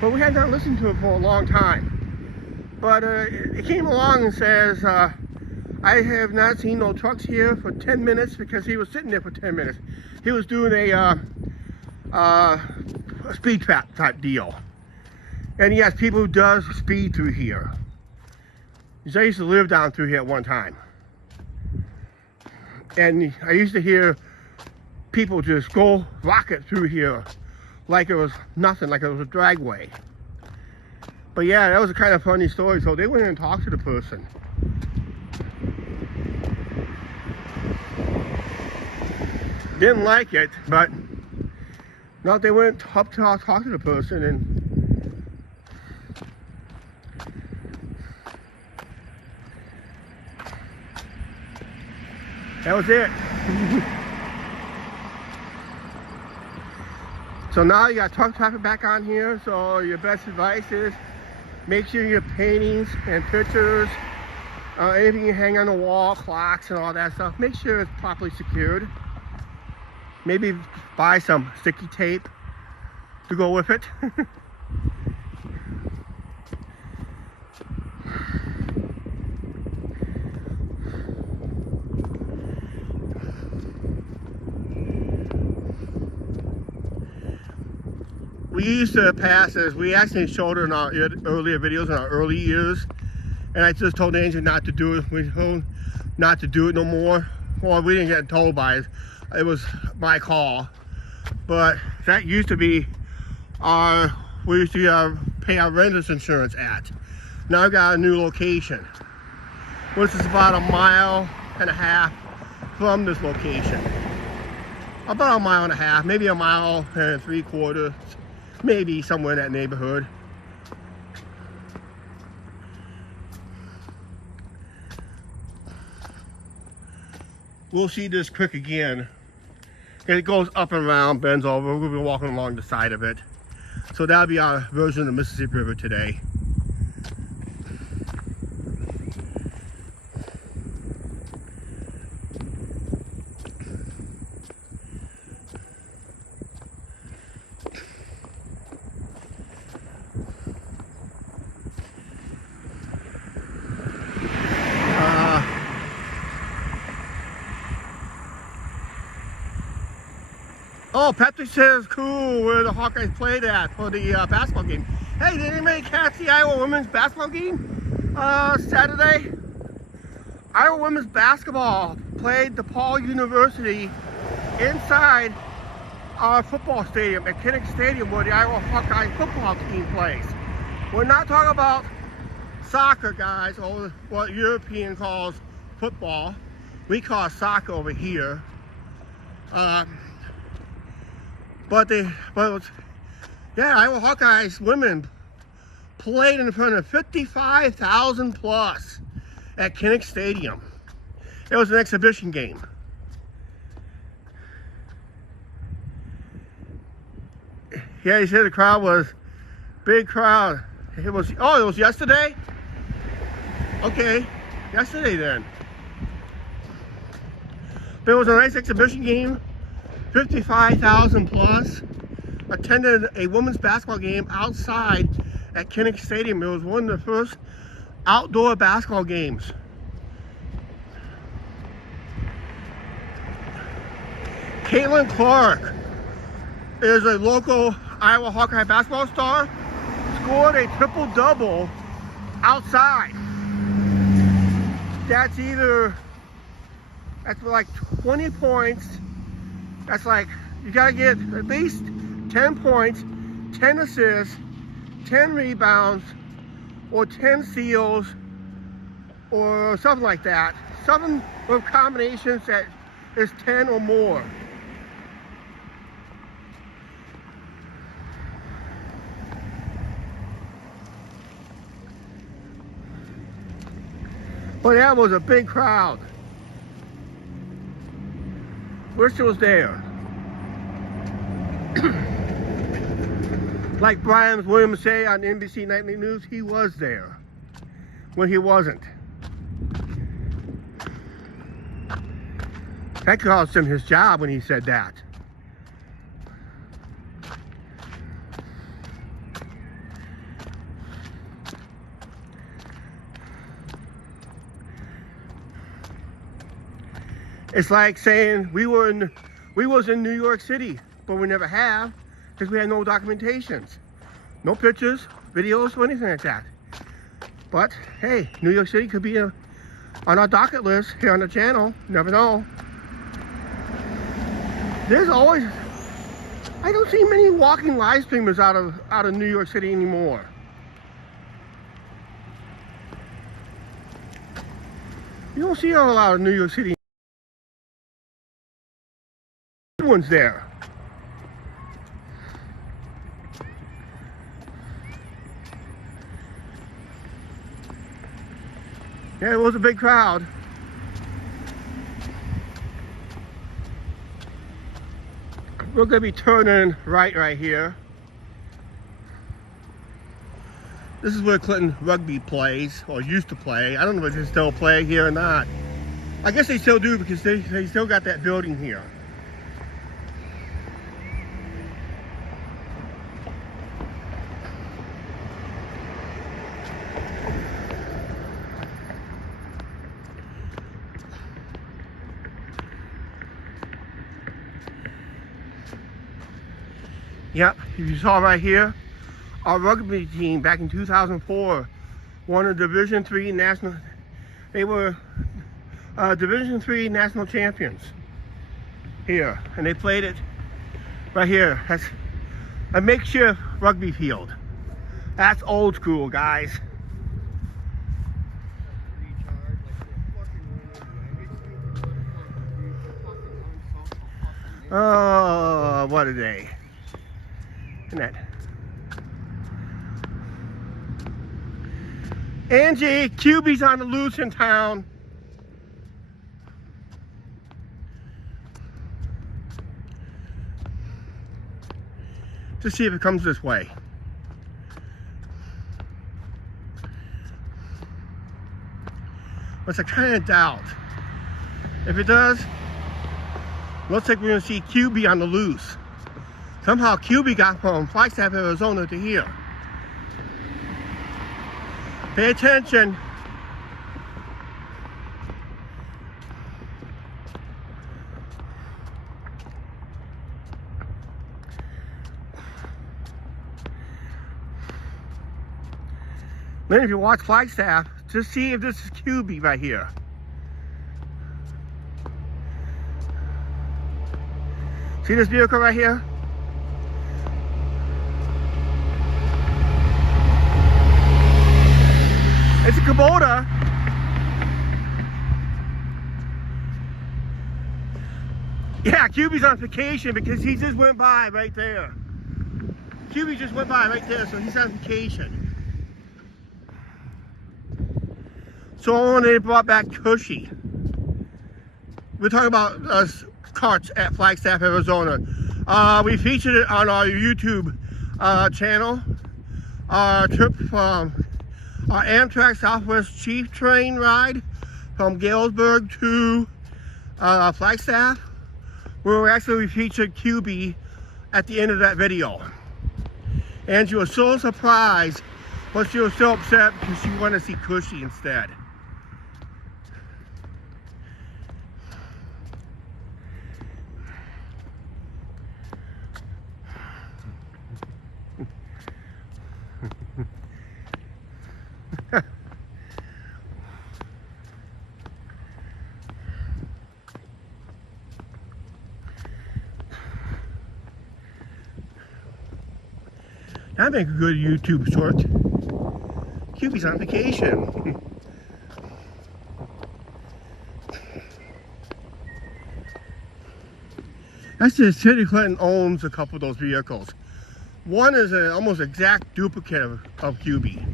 but we had not listened to it for a long time. But it came along and says, I have not seen no trucks here for 10 minutes, because he was sitting there for 10 minutes. He was doing a speed trap type deal. And he has people who does speed through here. I used to live down through here at one time. And I used to hear people just go rocket through here like it was nothing, like it was a dragway. But yeah, that was a kind of funny story. So they went in and talked to the person. Didn't like it, but no, they went up to talk to the person, and that was it. So now you got truck traffic back on here, so your best advice is make sure your paintings and pictures, anything you hang on the wall, clocks and all that stuff, make sure it's properly secured. Maybe buy some sticky tape to go with it. We used to pass this. We actually showed it in our earlier videos in our early years, and I just told Angie not to do it. We told not to do it no more. Well, we didn't get told by it. It was my call. But that used to be we used to pay our renter's insurance at. Now I've got a new location, which is about 1.5 miles from this location. About 1.5 miles, maybe 1.75 miles, maybe somewhere in that neighborhood. We'll see this creek again. It goes up and around, bends over. We'll be walking along the side of it. So that'll be our version of the Mississippi River today. Oh, Patrick says cool where the Hawkeyes played at for the basketball game. Hey, did anybody catch the Iowa women's basketball game Saturday? Iowa women's basketball played DePaul University inside our football stadium at Kinnick Stadium where the Iowa Hawkeye football team plays. We're not talking about soccer, guys, or what European calls football. We call it soccer over here. Yeah, Iowa Hawkeyes women played in front of 55,000 plus at Kinnick Stadium. It was an exhibition game. Yeah, you said the crowd was big crowd. It was yesterday? Okay, yesterday then. But it was a nice exhibition game. 55,000 plus attended a women's basketball game outside at Kinnick Stadium. It was one of the first outdoor basketball games. Caitlin Clark is a local Iowa Hawkeye basketball star. Scored a triple-double outside. That's like 20 points. That's like, you gotta get at least 10 points, 10 assists, 10 rebounds, or 10 steals, or something like that. Something with combinations that is 10 or more. But that was a big crowd. Wish it was there. Like Brian Williams say on NBC Nightly News, he was there when he wasn't. That cost him his job when he said that. It's like saying we was in New York City, but we never have because we had no documentations, no pictures, videos, or anything like that. But hey, New York City could be on our docket list here on the channel. Never know. There's always, I don't see many walking live streamers out of New York City anymore. You don't see a lot of New York City ones there. Yeah, it was a big crowd. We're gonna be turning right here. This is where Clinton Rugby plays, or used to play. I don't know if they still play here or not. I guess they still do because they still got that building here. Yep, if you saw right here, our rugby team back in 2004 won a Division III national. They were Division III national champions here, and they played it right here. That's a makeshift rugby field. That's old school, guys. Oh, what a day. Isn't that? Angie, QB's on the loose in town. Just see if it comes this way. But I kind of doubt. If it does, looks like we're going to see QB on the loose. Somehow QB got from Flagstaff, Arizona to here. Pay attention. Then if you watch Flagstaff, just see if this is QB right here. See this vehicle right here? It's a Kubota. Yeah, QB's on vacation because he just went by right there. QB just went by right there, so he's on vacation. So when they brought back Cushy, we're talking about carts at Flagstaff, Arizona. We featured it on our YouTube channel. Our trip from our Amtrak Southwest Chief train ride from Galesburg to Flagstaff, where we featured QB at the end of that video. And she was so surprised, but she was so upset because she wanted to see Cushy instead. That'd make a good YouTube short. QB's on vacation. That's just City Clinton owns a couple of those vehicles. One is an almost exact duplicate of QB.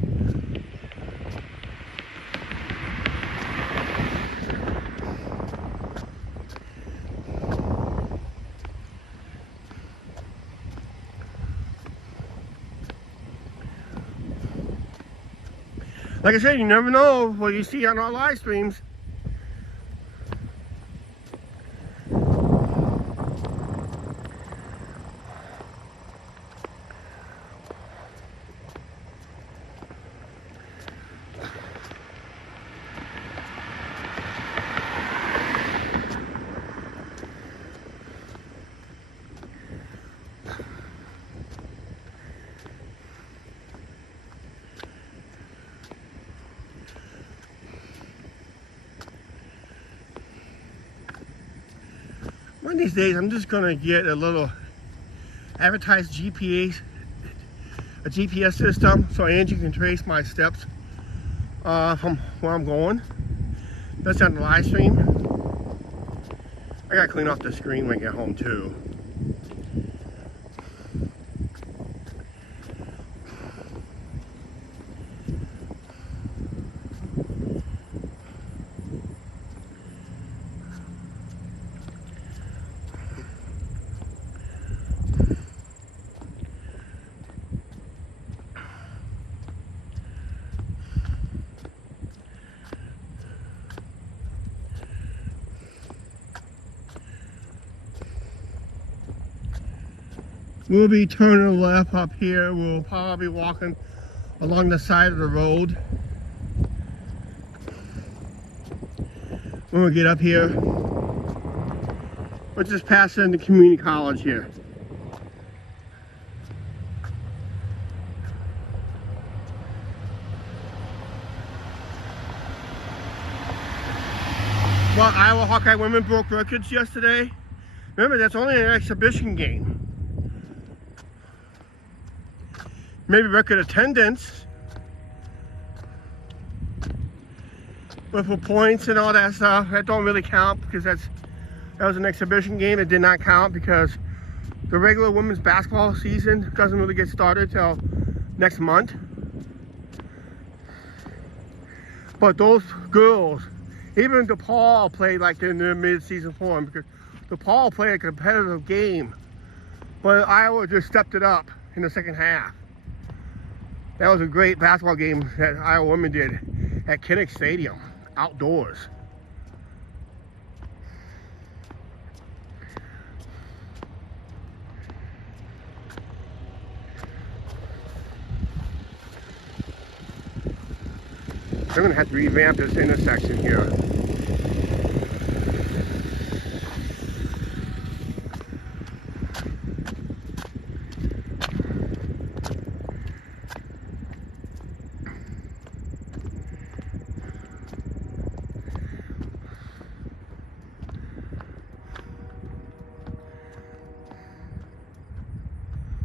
Like I said, you never know what you see on our live streams. One of these days, I'm just gonna get a little advertised GPS system so Angie can trace my steps from where I'm going. That's on the live stream. I gotta clean off the screen when I get home too. We'll be turning left up here. We'll probably be walking along the side of the road when we get up here. We're just passing the community college here. Well, Iowa Hawkeye women broke records yesterday. Remember, that's only an exhibition game. Maybe record attendance. But for points and all that stuff, that don't really count because that was an exhibition game. It did not count because the regular women's basketball season doesn't really get started till next month. But those girls, even DePaul played like in their mid-season form because DePaul played a competitive game, but Iowa just stepped it up in the second half. That was a great basketball game that Iowa women did at Kinnick Stadium, outdoors. They're gonna have to revamp this intersection here.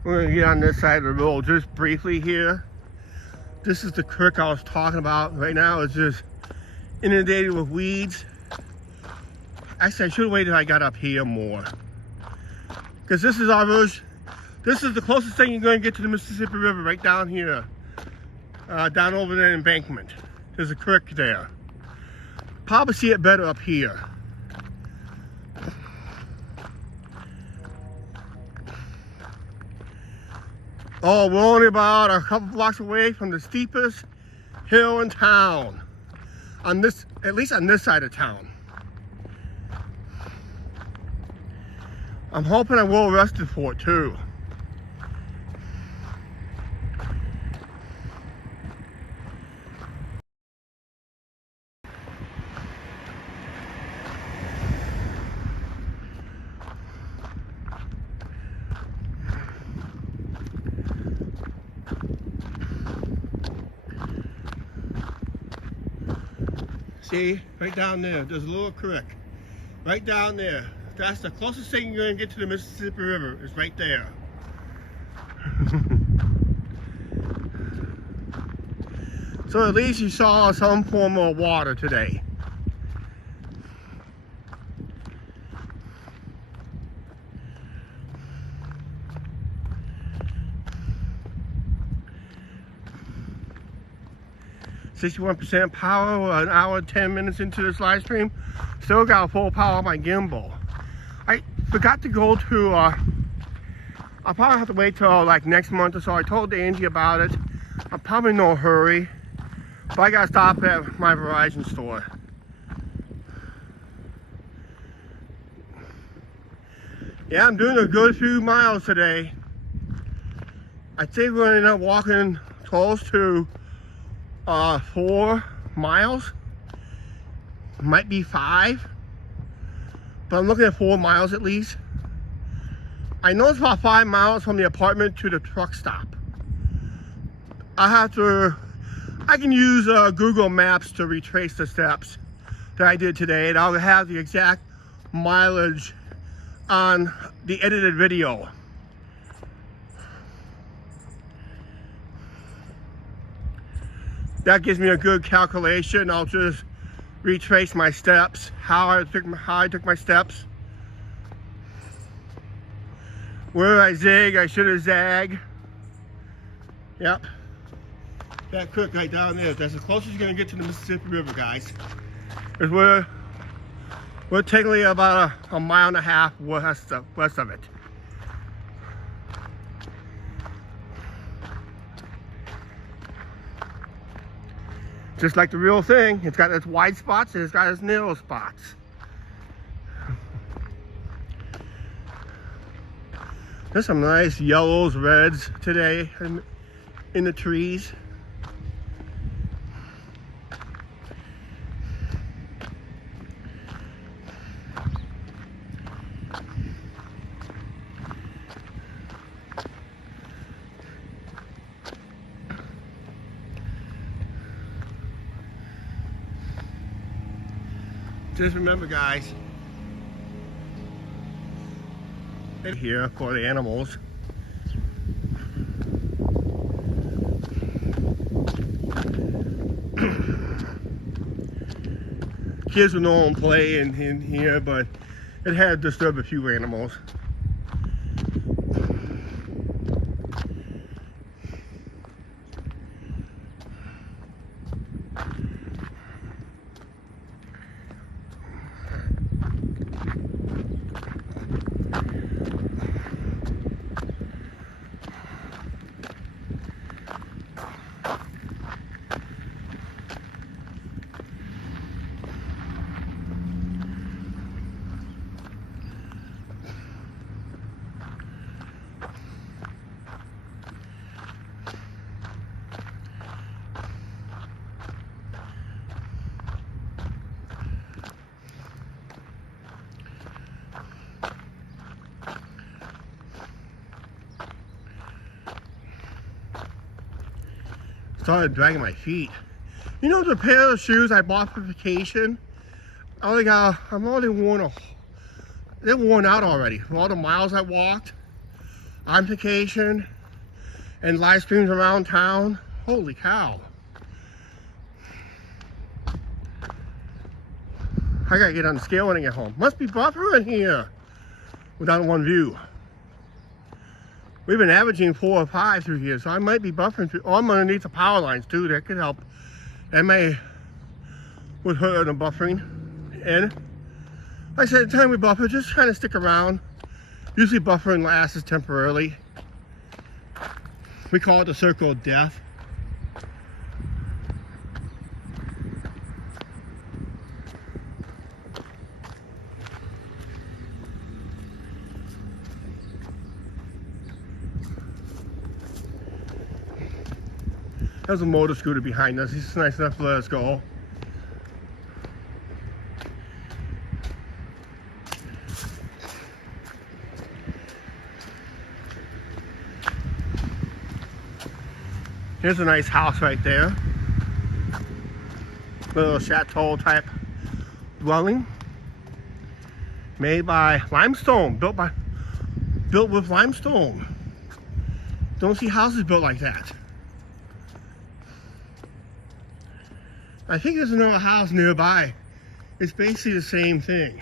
We're gonna get on this side of the road just briefly here. This is the creek I was talking about. Right now it's just inundated with weeds. Actually, I should have waited till I got up here more. Because this is the closest thing you're going to get to the Mississippi River, right down here. Down over that embankment. There's a creek there. Probably see it better up here. Oh, we're only about a couple blocks away from the steepest hill in town. At least on this side of town. I'm hoping I'm well rested for it too. See, right down there, there's a little creek. Right down there. That's the closest thing you're going to get to the Mississippi River, is right there. So at least you saw some form of water today. %, power, an hour, 10 minutes into this live stream. Still got full power on my gimbal. I forgot to go to, I'll probably have to wait till like next month or so. I told Angie about it. I'm probably in no hurry, but I gotta stop at my Verizon store. Yeah, I'm doing a good few miles today. I think we're gonna end up walking close to 4 miles, might be 5, but I'm looking at 4 miles at least. I know it's about 5 miles from the apartment to the truck stop. I can use Google Maps to retrace the steps that I did today, and I'll have the exact mileage on the edited video. That gives me a good calculation. I'll just retrace my steps, how I took my steps. Where I zig, I should have zagged. Yep. That creek right down there, that's as close as you're gonna get to the Mississippi River, guys. Because we're technically about a mile and a half west of it. Just like the real thing, it's got its wide spots and it's got its narrow spots. There's some nice yellows, reds today in the trees. Just remember, guys, here for the animals. Kids will know and play in here, but it had disturbed a few animals. Started dragging my feet. You know the pair of shoes I bought for vacation? I'm already they're worn out already. From all the miles I walked on vacation and live streams around town. Holy cow. I gotta get on the scale when I get home. Must be buffering here without one view. We've been averaging 4 or 5 through here, so I might be buffering through. Oh, I'm underneath the power lines too. That could help. That would hurt the buffering. And like I said, the time we buffer, just trying to stick around. Usually buffering lasts temporarily. We call it the circle of death. There's a motor scooter behind us. He's nice enough to let us go. Here's a nice house right there. Little chateau type dwelling. Made by limestone. Built with limestone. Don't see houses built like that. I think there's another house nearby. It's basically the same thing.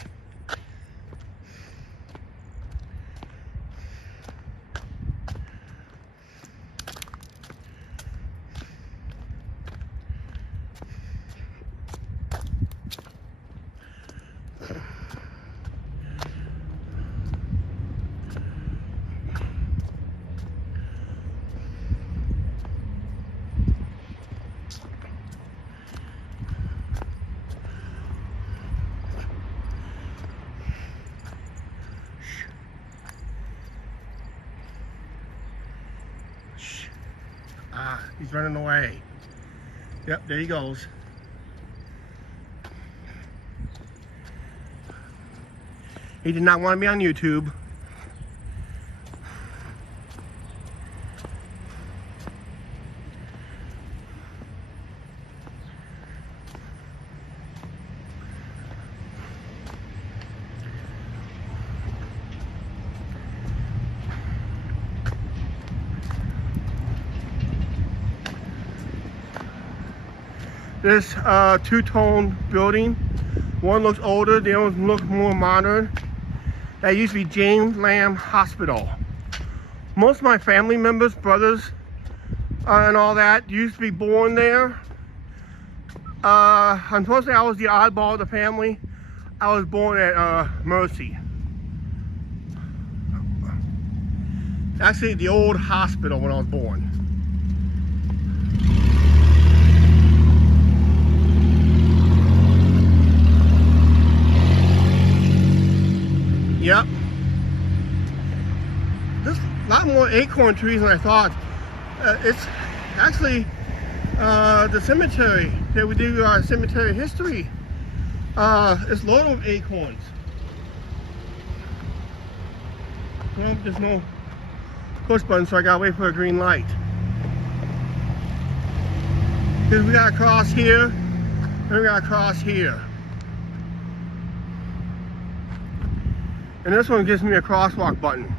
Ah, he's running away. Yep, there he goes. He did not want to be on YouTube. This two-tone building, one looks older, the other one looks more modern. That used to be James Lamb Hospital. Most of my family members, brothers, and all that used to be born there. Unfortunately, I was the oddball of the family. I was born at Mercy. Actually, the old hospital when I was born. Yep. There's a lot more acorn trees than I thought. It's actually the cemetery that we do our cemetery history. It's loaded with acorns. Well, there's no push button, so I gotta wait for a green light. Because we gotta cross here, and we gotta cross here. And this one gives me a crosswalk button.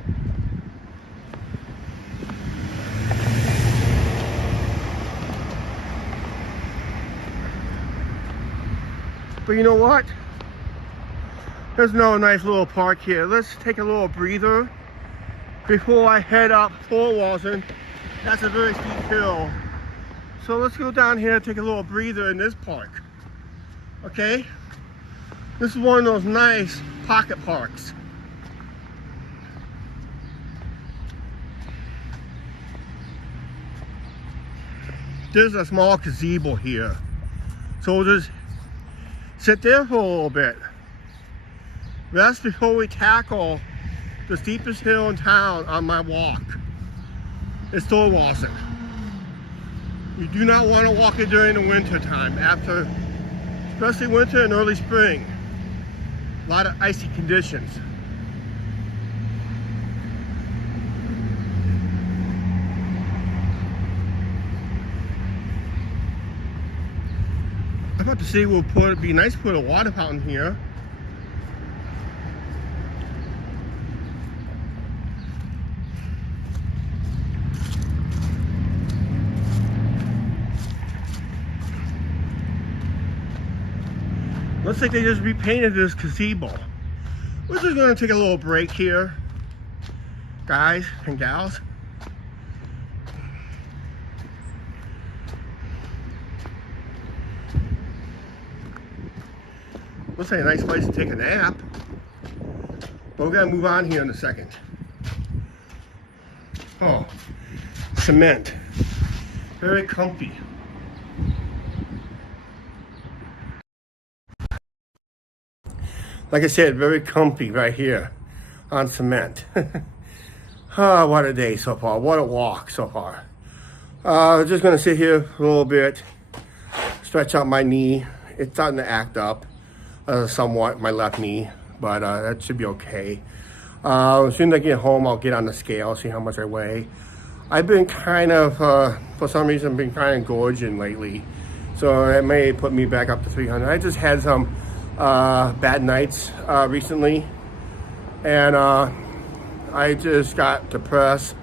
But you know what? There's no nice little park here. Let's take a little breather before I head up Thorwaldsen. That's a very steep hill. So let's go down here and take a little breather in this park. Okay? This is one of those nice pocket parks. There's a small gazebo here. So we'll just sit there for a little bit. Rest before we tackle the steepest hill in town on my walk. It's Thorwaldsen. You do not want to walk it during the winter time, especially winter and early spring. A lot of icy conditions. I'm about to see it'd be nice to put a water fountain here. Looks like they just repainted this gazebo. We're just gonna take a little break here, guys and gals. Looks like a nice place to take a nap. But we're gonna move on here in a second. Oh, cement. Very comfy. Like I said, very comfy right here on cement. Oh, what a day so far. What a walk so far. Just gonna sit here for a little bit, stretch out my knee. It's starting to act up somewhat, my left knee, but that should be okay. As soon as I get home, I'll get on the scale, see how much I weigh. I've been kind of, for some reason, been kind of gorging lately. So it may put me back up to 300. I just had some bad nights recently, and I just got depressed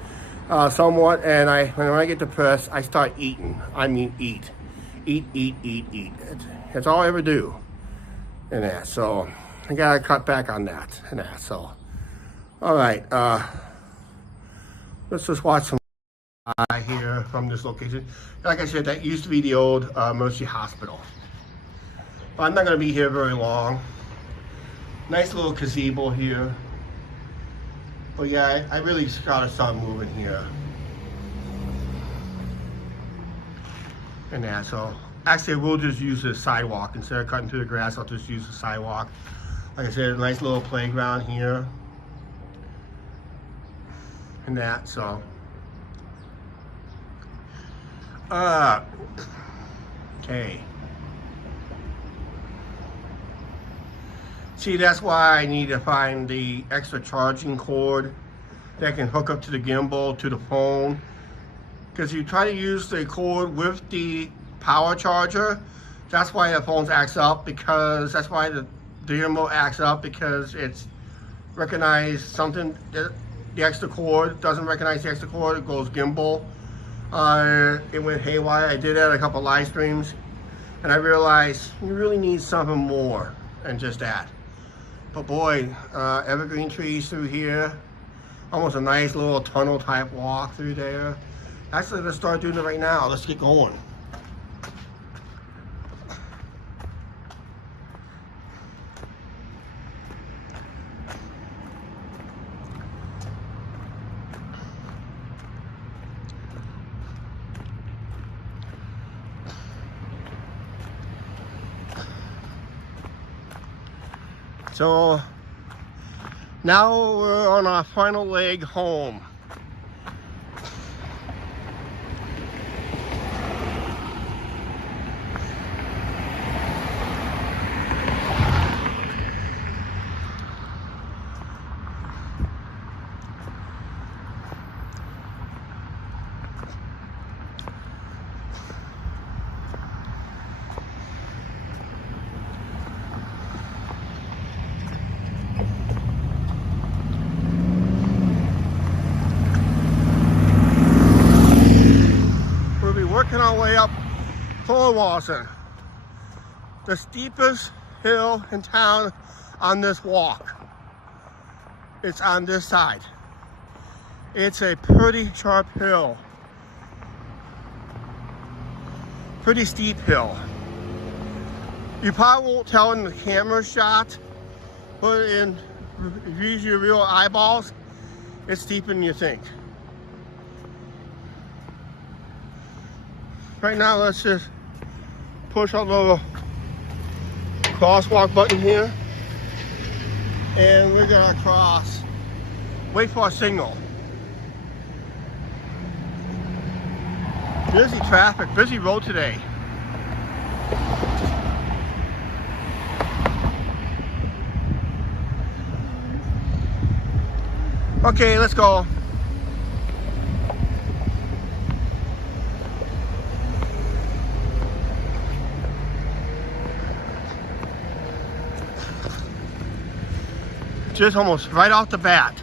somewhat, and when I get depressed, I start eating. I mean eat. That's all I ever do, and that, so I gotta cut back on that, and that, so all right, let's just watch some here from this location. Like I said, that used to be the old Mercy Hospital. I'm not going to be here very long. Nice little gazebo here. But yeah, I really got to start moving here. And that, so actually we'll just use this sidewalk. Instead of cutting through the grass, I'll just use the sidewalk. Like I said, a nice little playground here. And that, so. Okay. See, that's why I need to find the extra charging cord that can hook up to the gimbal, to the phone. Because you try to use the cord with the power charger, that's why the phone acts up, because that's why the gimbal acts up, because it's recognized something, the extra cord doesn't recognize the extra cord, it goes gimbal. It went haywire. I did that a couple live streams, and I realized you really need something more than just that. But boy, evergreen trees through here, almost a nice little tunnel type walk through there. Actually, let's start doing it right now. Let's get going. So now we're on our final leg home. Thorwaldsen, the steepest hill in town on this walk. It's on this side. It's a pretty sharp hill. Pretty steep hill. You probably won't tell in the camera shot, but if you use your real eyeballs, it's steeper than you think. Right now, let's just push our little crosswalk button here, and we're gonna cross. Wait for a signal. Busy traffic, busy road today. Okay, let's go. Just almost right off the bat,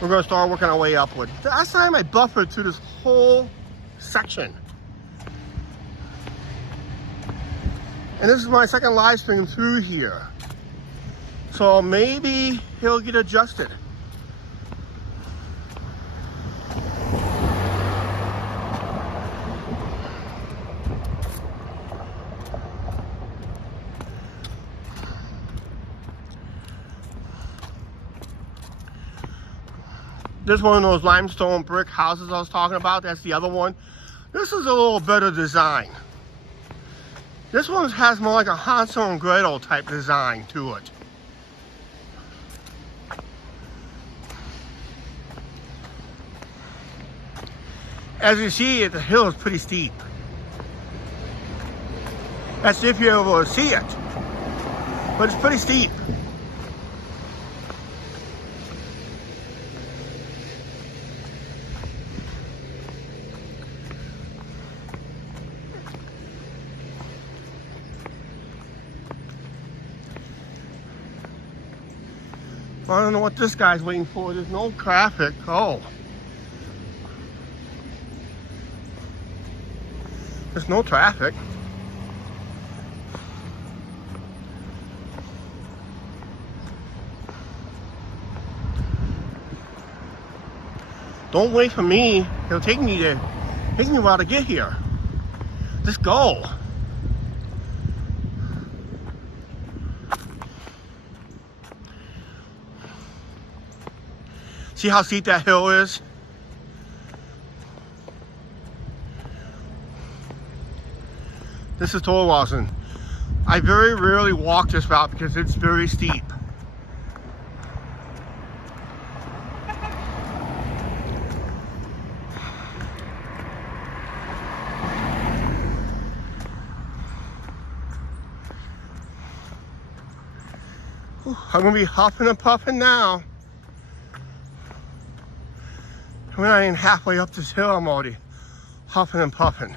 we're gonna start working our way upward. Last time I buffered through this whole section. And this is my second live stream through here. So maybe he'll get adjusted. This is one of those limestone brick houses I was talking about. That's the other one. This is a little better design. This one has more like a Hansel and Gretel type design to it. As you see, the hill is pretty steep. That's if you're able to see it. But it's pretty steep. I don't know what this guy's waiting for. There's no traffic. Oh. There's no traffic. Don't wait for me. It'll take me a while to get here. Just go. See how steep that hill is? This is Thorwaldsen. I very rarely walk this route because it's very steep. I'm gonna be huffing and puffing now. We're not even halfway up this hill, I'm already huffing and puffing.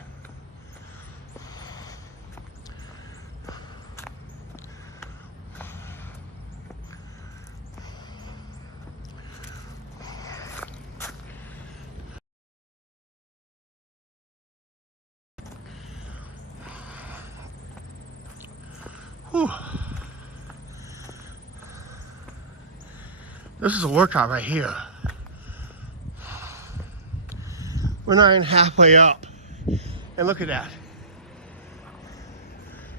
Whew. This is a workout right here. We're not even halfway up. And look at that.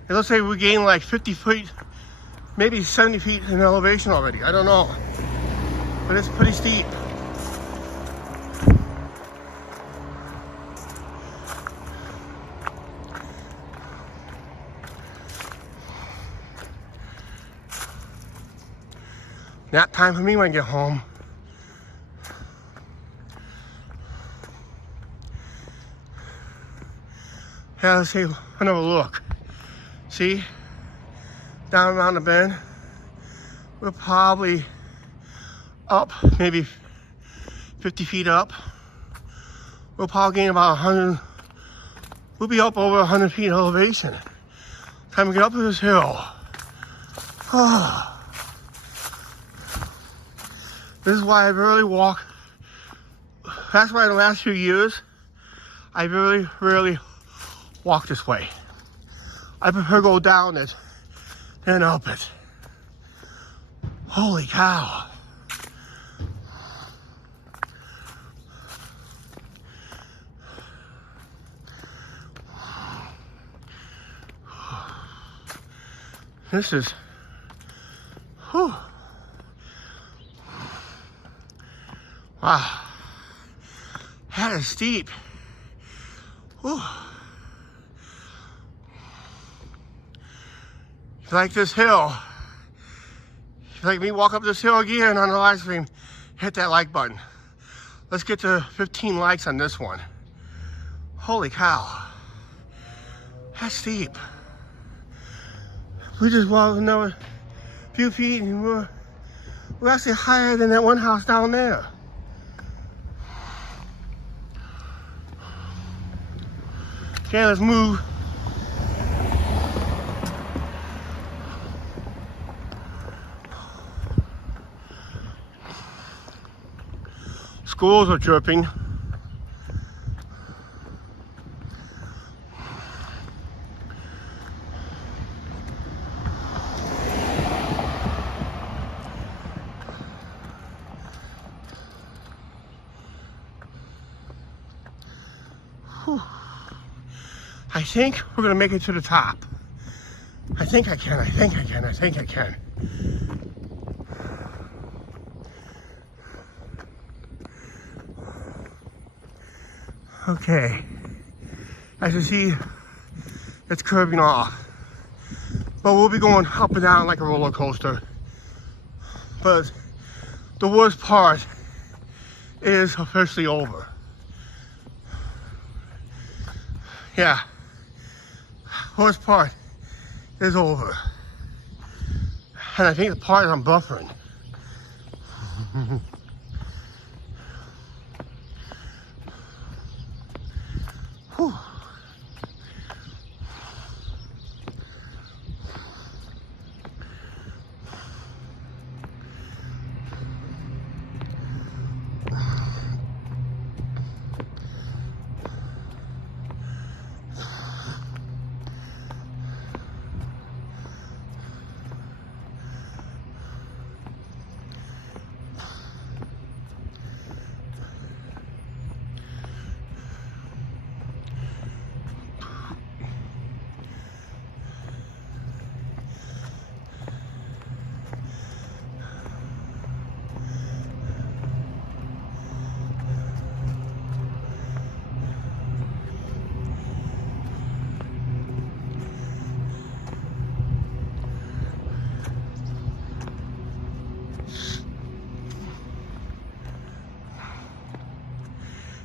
And let's say we gained like 50 feet, maybe 70 feet in elevation already. I don't know. But it's pretty steep. Nap time for me when I get home. Yeah, let's take another look. See? Down around the bend. We're probably up, maybe 50 feet up. We'll probably gain about 100. We'll be up over 100 feet elevation. Time to get up this hill. This is why I rarely walk. That's why in the last few years, I really rarely walk this way. I prefer go down it than up it. Holy cow. This is, whew. Wow, that is steep. Whew. If you like this hill, if you like me walk up this hill again on the live stream, hit that like button. Let's get to 15 likes on this one. Holy cow, that's steep. We just walked another few feet and we're actually higher than that one house down there. Okay, let's move. Squirrels are chirping. Whew. I think we're gonna make it to the top. I think I can, I think I can, I think I can. Okay, as you see, it's curving off. But we'll be going up and down like a roller coaster. But the worst part is officially over. Yeah, worst part is over. And I think the part I'm buffering. Whew.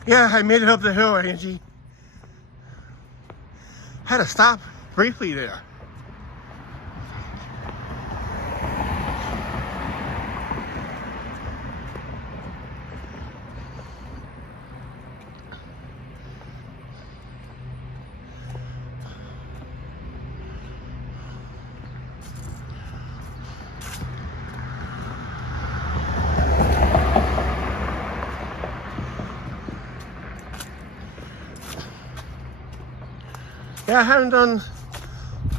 Yeah, I made it up the hill, Angie. Had to stop briefly there. Yeah, I haven't done,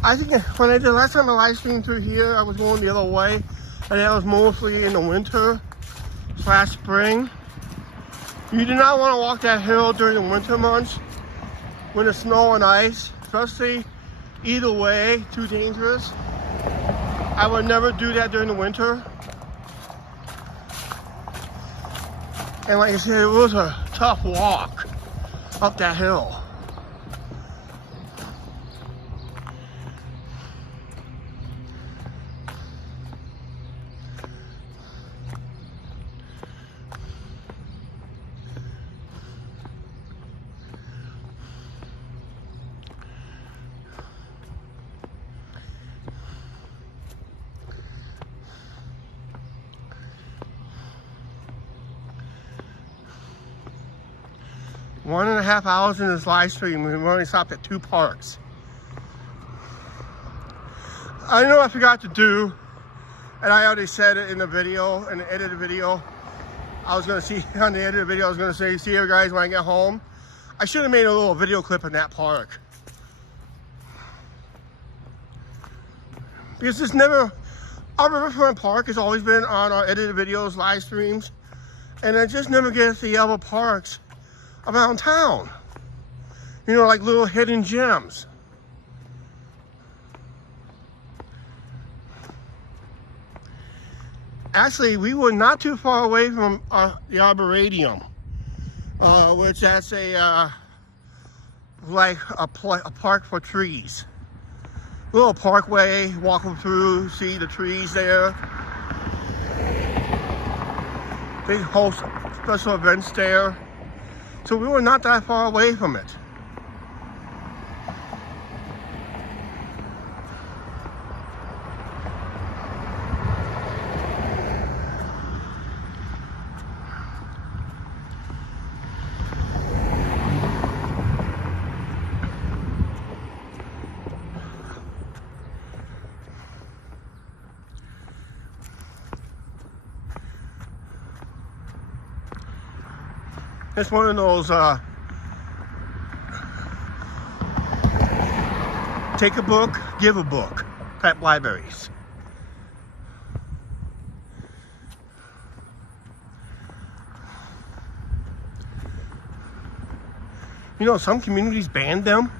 I think when I did last time I live streamed through here, I was going the other way, and that was mostly in the winter / spring. You do not want to walk that hill during the winter months when there's snow and ice, especially either way, too dangerous. I would never do that during the winter. And like I said, it was a tough walk up that hill. One and a half hours in this live stream, we've only stopped at 2 parks. I know I forgot to do, and I already said it in the video, in the edited video. I was gonna see, on the edited video, I was gonna say, see you guys when I get home. I should have made a little video clip in that park. Because there's never, our Riverfront Park has always been on our edited videos, live streams, and I just never get the other parks around town. You know, like little hidden gems. Actually, we were not too far away from the Arboretum, which that's a like a park for trees. Little parkway, walking through, see the trees there. They host special events there. So we were not that far away from it. It's one of those take a book, give a book type libraries. You know, some communities banned them.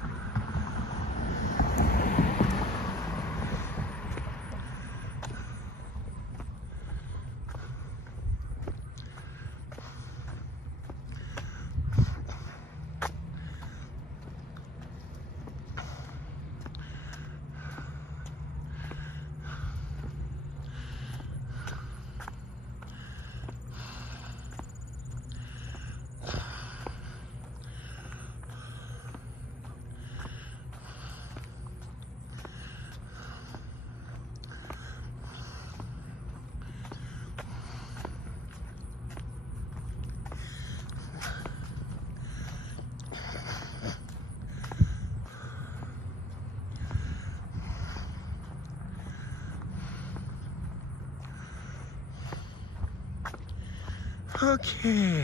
Okay.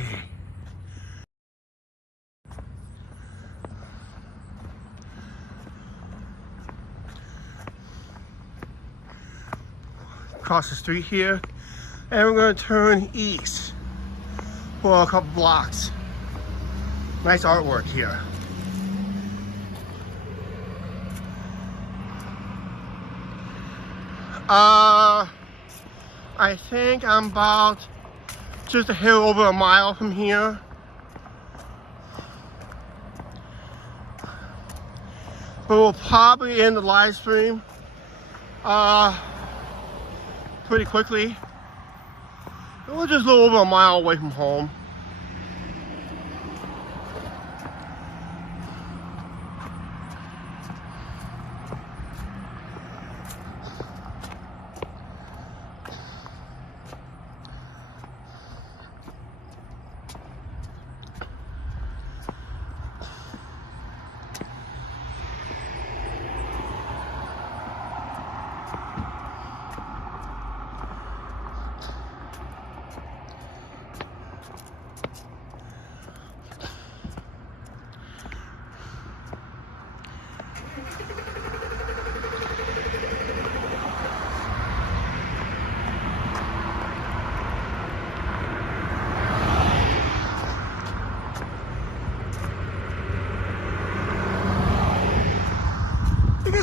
Across the street here, and we're going to turn east for a couple blocks. Nice artwork here. I think I'm about just a hair over a mile from here. But we'll probably end the live stream pretty quickly. We're just a little over a mile away from home.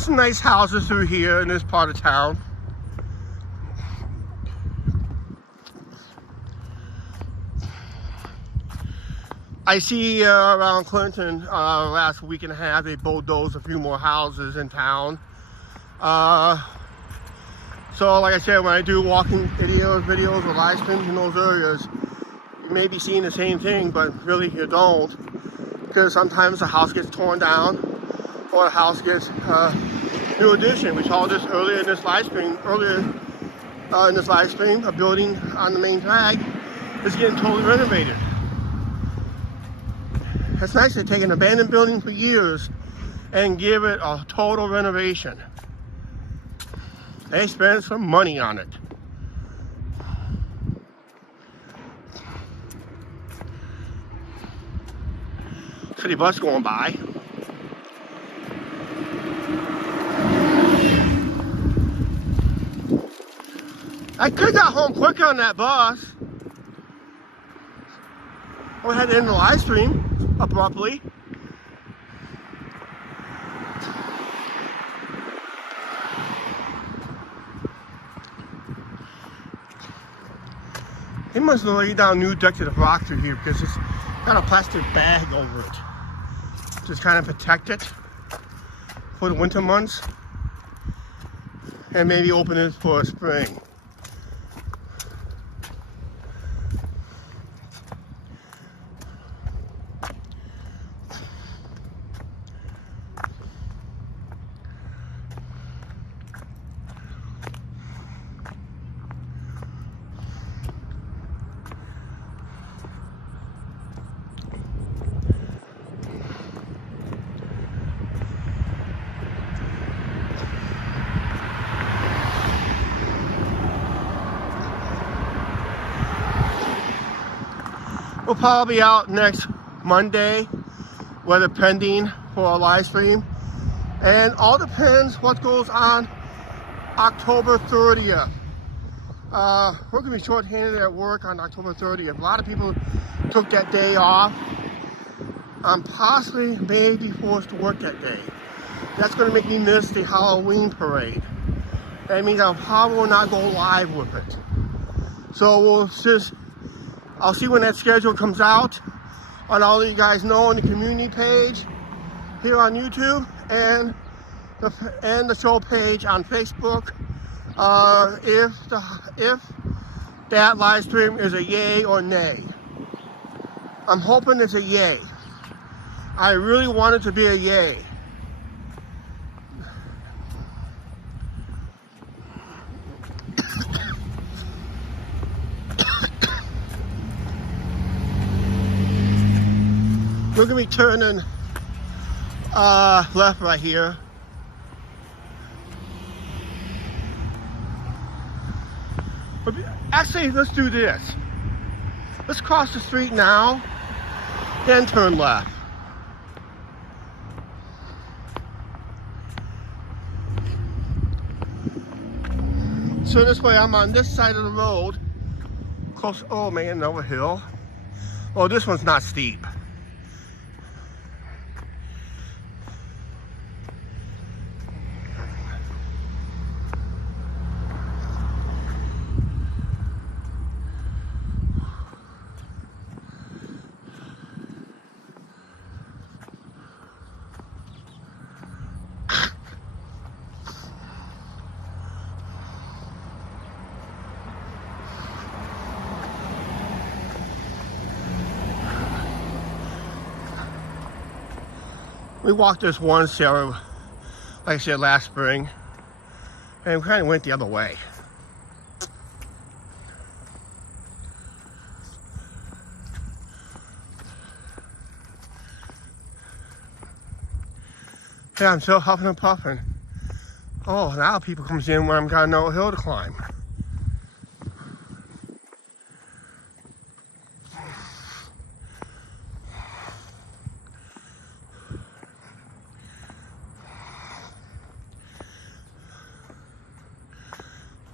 Some nice houses through here in this part of town. I see around Clinton last week and a half they bulldozed a few more houses in town. So like I said, when I do walking videos or live streams in those areas, you may be seeing the same thing, but really you don't, because sometimes the house gets torn down or the house gets new addition. We saw this earlier in this live stream. A building on the main drag is getting totally renovated. It's nice to take an abandoned building for years and give it a total renovation. They spent some money on it. City bus going by. I could have got home quicker on that bus. I had to end the live stream abruptly. They must have laid down new decorative rock through here because it's got a plastic bag over it. Just kind of protect it for the winter months. And maybe open it for spring. We'll probably be out next Monday, weather pending, for a live stream. And all depends what goes on October 30th. We're gonna be short-handed at work on October 30th. A lot of people took that day off. I'm possibly may be forced to work that day. That's gonna make me miss the Halloween parade. That means I'll probably not go live with it. So I'll see when that schedule comes out, and I'll let you guys know on the community page here on YouTube and the show page on Facebook if that live stream is a yay or nay. I'm hoping it's a yay. I really want it to be a yay. We're gonna be turning left right here. But actually, let's do this. Let's cross the street now, then turn left. So this way, I'm on this side of the road. Close. Oh man, over hill. Oh, this one's not steep. We walked this once, like I said, last spring, and we kind of went the other way. Yeah, I'm still huffing and puffing. Oh, now people comes in when I'm got no hill to climb.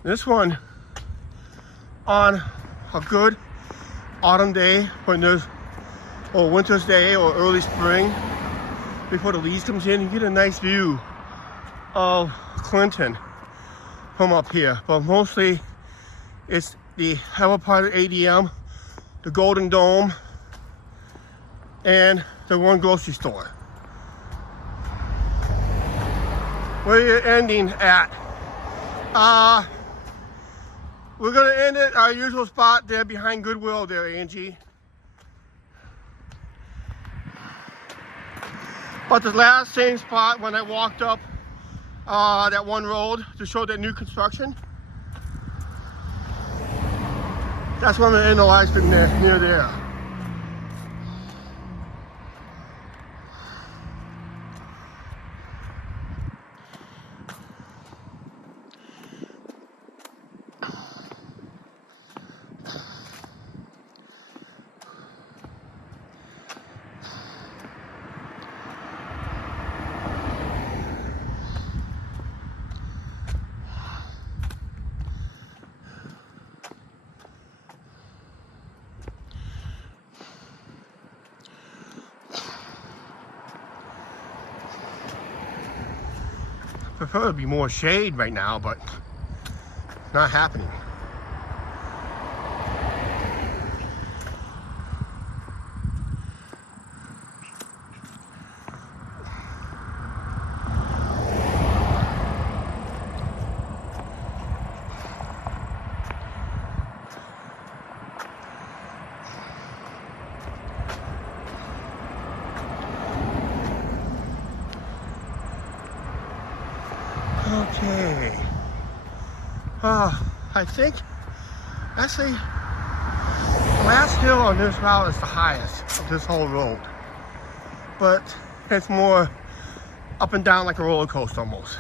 This one, on a good autumn day, when there's, or winter's day, or early spring, before the leaves comes in, you get a nice view of Clinton from up here. But mostly, it's the upper part of ADM, the Golden Dome, and the one grocery store. Where you're ending at. We're gonna end at our usual spot there behind Goodwill there, Angie. But the last same spot when I walked up that one road to show that new construction. That's when I'm gonna end the live stream there, near there. prefer to be more shade right now, but not happening. Okay. I think actually the last hill on this route is the highest of this whole road, but it's more up and down like a roller coaster almost.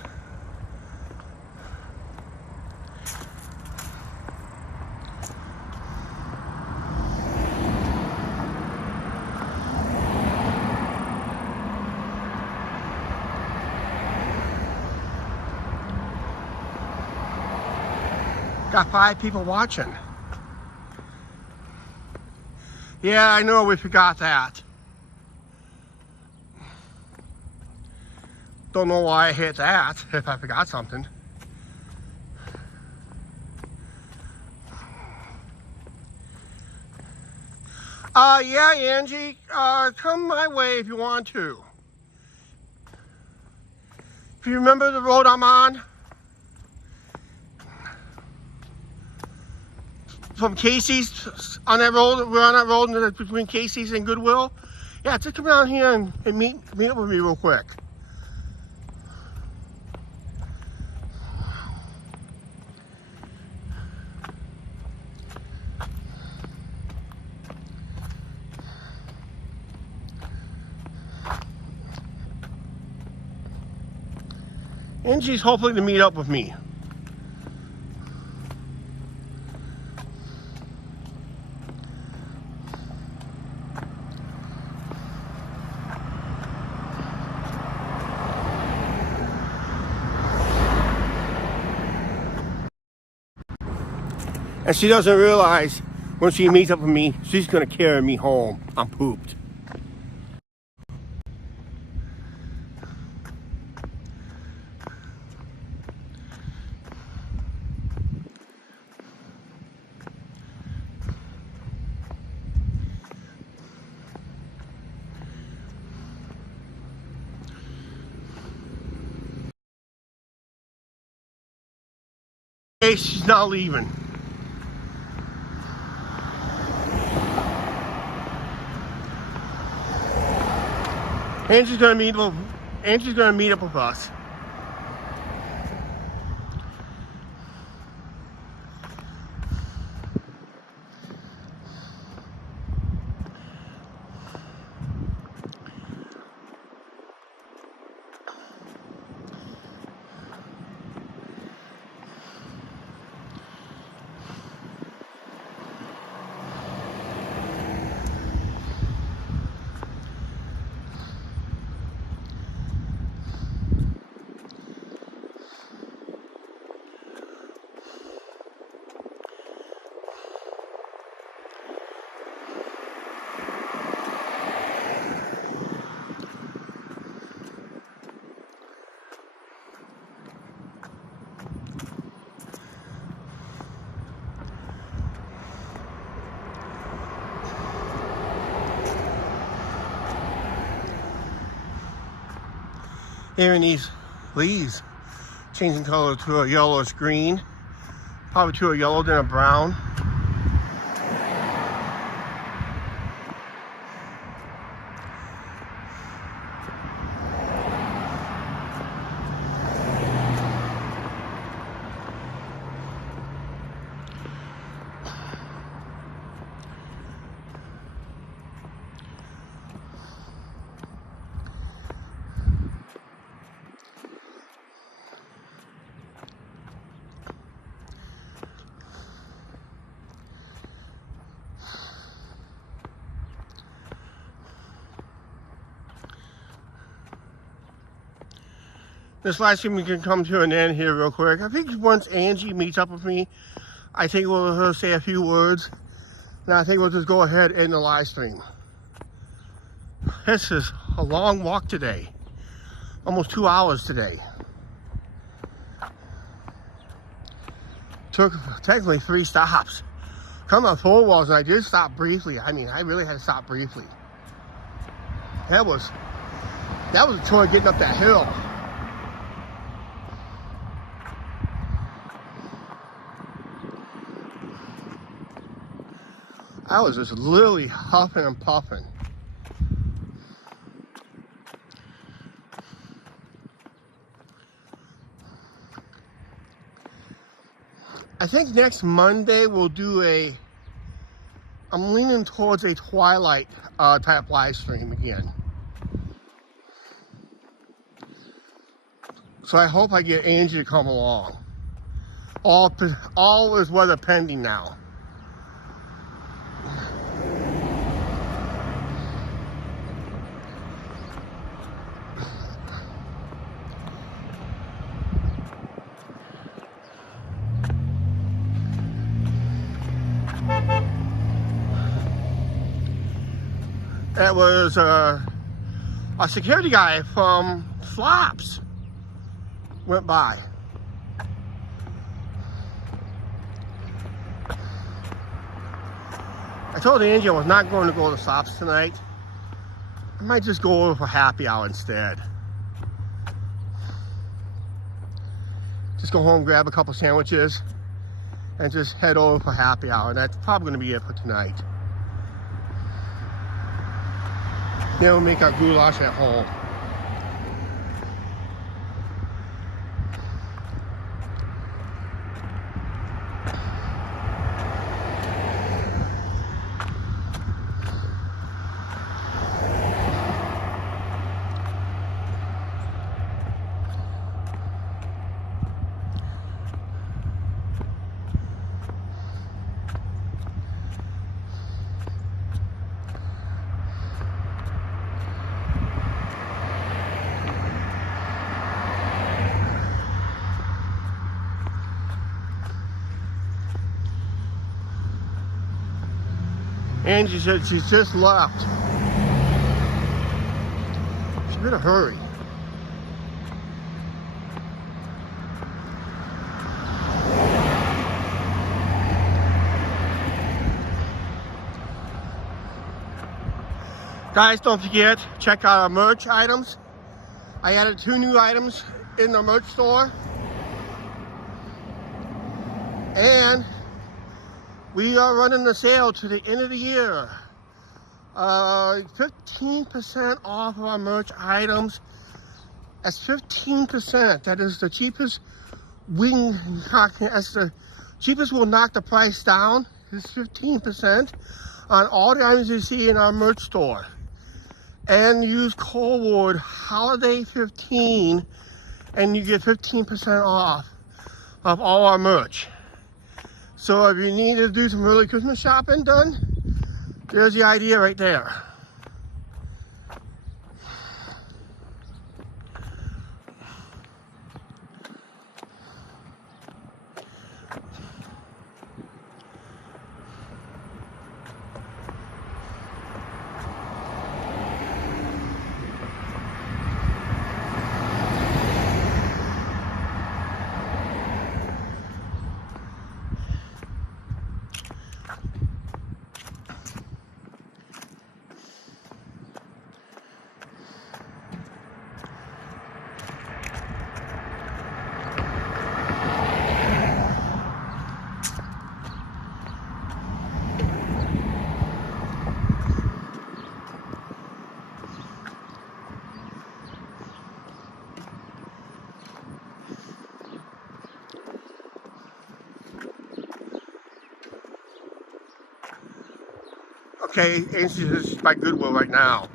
Got 5 people watching. Yeah, I know we forgot that. Don't know why I hit that, if I forgot something. Yeah, Angie, come my way if you want to. If you remember the road I'm on, from Casey's, on that road, we're on that road between Casey's and Goodwill. Yeah, just come down here and meet up with me real quick. Angie's hoping to meet up with me. And she doesn't realize when she meets up with me, she's gonna carry me home. I'm pooped. Hey, she's not leaving. Angie's gonna meet up with us. Hearing these leaves changing color to a yellowish green, probably to a yellow then a brown. This live stream can come to an end here real quick. I think once Angie meets up with me, I think we'll say a few words, and I think we'll just go ahead and end the live stream. This is a long walk today. Almost 2 hours today. took technically 3 stops. Come on 4 walls, and I did stop briefly. I mean, I really had to stop briefly. That was a tour getting up that hill. I was just literally huffing and puffing. I think next Monday we'll do I'm leaning towards a Twilight type live stream again. So I hope I get Angie to come along. All is weather pending now. That was a security guy from Flops went by. I told Angie I was not going to go to Flops tonight. I might just go over for happy hour instead. Just go home, grab a couple sandwiches, and just head over for happy hour. And that's probably going to be it for tonight. Then we'll make our goulash at home. Angie said she's just left. She better hurry. Guys, don't forget, check out our merch items. I added 2 new items in the merch store. And we are running the sale to the end of the year. 15% off of our merch items. That's 15%. That is the cheapest. That's the cheapest will knock the price down. It's 15% on all the items you see in our merch store. And use code word HOLIDAY15 and you get 15% off of all our merch. So if you need to do some early Christmas shopping done, there's the idea right there. Okay, and she's by Goodwill right now.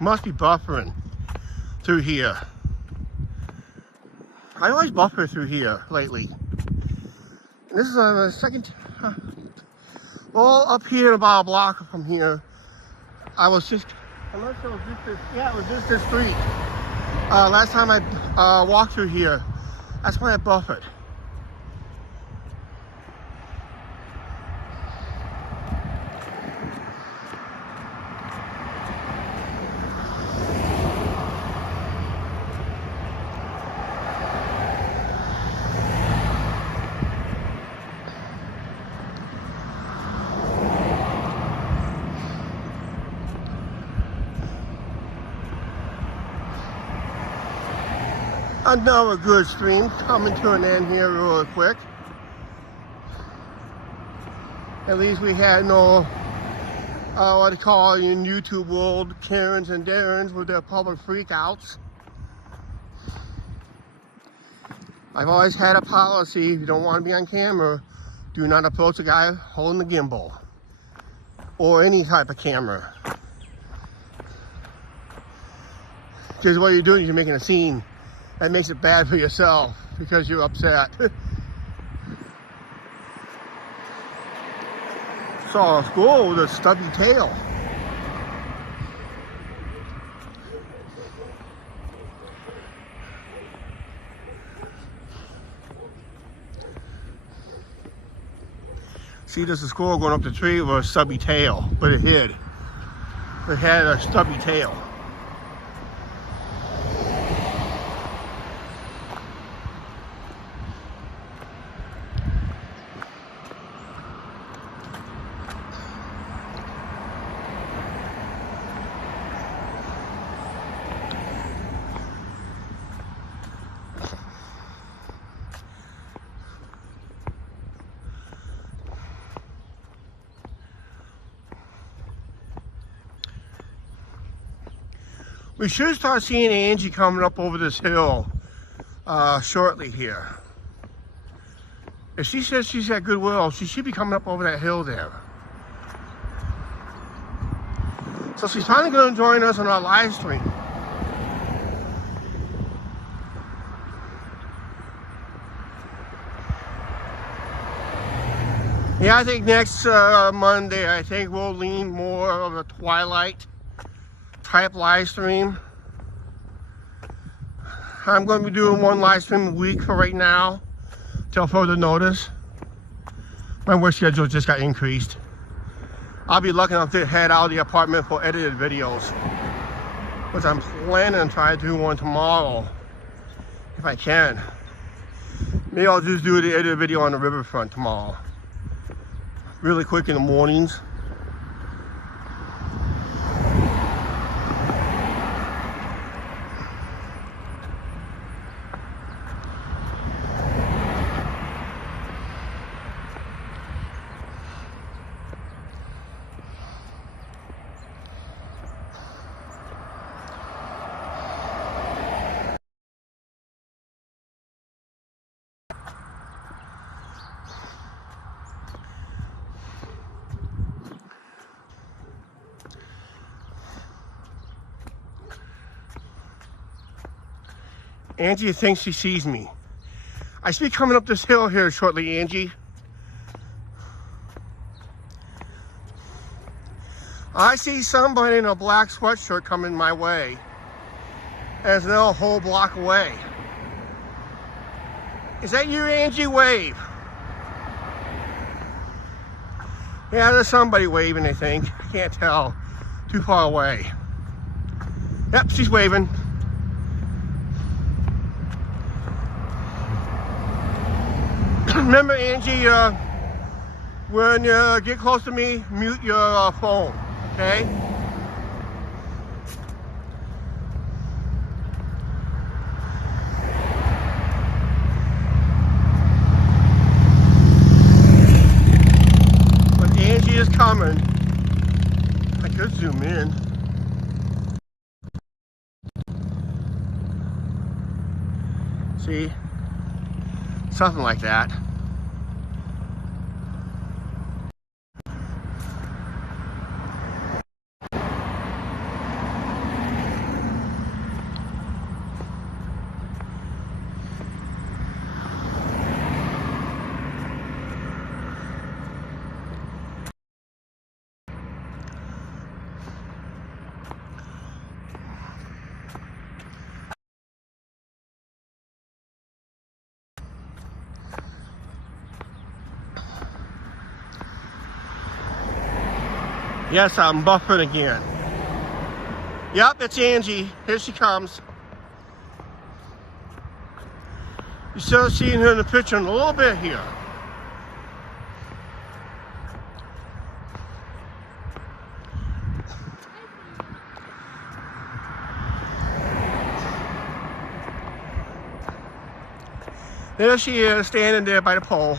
Must be buffering through here. I always buffer through here lately. This is the second, well, up here about a block from here. I'm not sure it was just this, yeah, it was just this street. Last time I walked through here, that's when I buffered. Another good stream coming to an end here real quick. At least we had no, what they call in YouTube world, Karens and Darrens with their public freakouts. I've always had a policy, if you don't want to be on camera, do not approach a guy holding the gimbal. Or any type of camera. Because what you're doing is you're making a scene. That makes it bad for yourself because you're upset. Saw a squirrel with a stubby tail. See, there's a squirrel going up the tree with a stubby tail, but it hid. It had a stubby tail. We should start seeing Angie coming up over this hill shortly here. If she says she's at Goodwill, she should be coming up over that hill there. So she's finally going to join us on our live stream. Yeah, I think next Monday, I think we'll lean more of a twilight type live stream. I'm going to be doing one live stream a week for right now, till further notice. My work schedule just got increased. I'll be lucky enough to head out of the apartment for edited videos, which I'm planning on trying to do one tomorrow, if I can. Maybe I'll just do the edited video on the riverfront tomorrow. Really quick in the mornings. Angie thinks she sees me. I should be coming up this hill here shortly, Angie. I see somebody in a black sweatshirt coming my way. And it's now a whole block away. Is that you, Angie? Wave. Yeah, there's somebody waving, I think. I can't tell. Too far away. Yep, she's waving. Remember, Angie, when you get close to me, mute your phone, okay? But Angie is coming. I could zoom in. See? Something like that. Yes, I'm buffering again. Yep, it's Angie. Here she comes. You're still seeing her in the picture in a little bit here. There she is, standing there by the poles.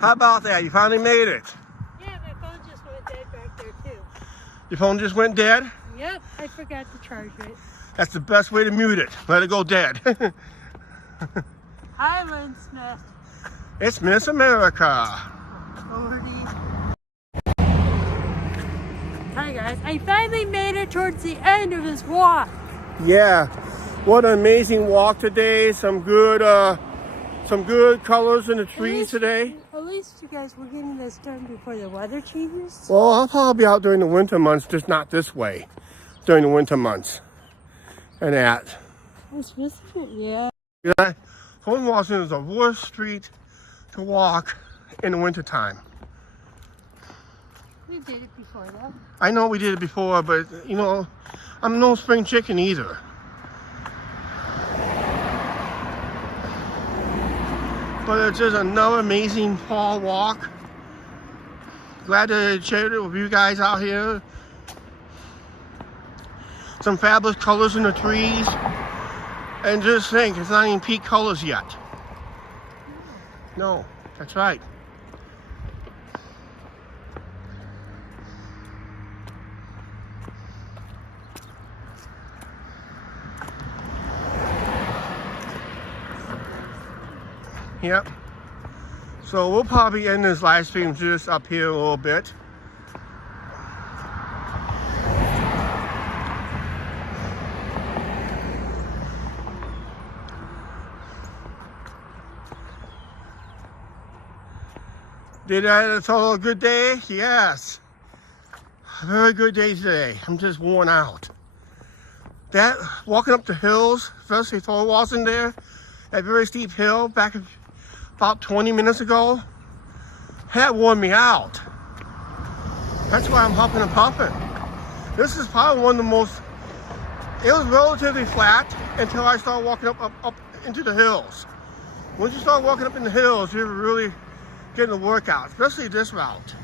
How about that? You finally made it. Yeah, my phone just went dead back there too. Your phone just went dead? Yep, I forgot to charge it. That's the best way to mute it. Let it go dead. Hi, Lynn Smith. It's Miss America. Hi guys, I finally made it towards the end of this walk. Yeah, what an amazing walk today. Some good colors in the trees today. At least you guys were getting this done before the weather changes. Well, I'll probably be out during the winter months, just not this way. During the winter months. And that. It's missing it, yeah. Yeah, Holden Washington is the worst street to walk in the wintertime. We did it before though. I know we did it before, but you know, I'm no spring chicken either. But it's just another amazing fall walk. Glad to share it with you guys out here. Some fabulous colors in the trees. And just think, it's not even peak colors yet. No, that's right. Yep. So we'll probably end this live stream just up here a little bit. Did I have a total good day? Yes. A very good day today. I'm just worn out. That walking up the hills, especially Thorwaldsen there, that very steep hill back about 20 minutes ago, that wore me out. That's why I'm huffing and puffing. This is probably one of the most, it was relatively flat until I started walking up into the hills. Once you start walking up in the hills, you're really getting a workout, especially this route.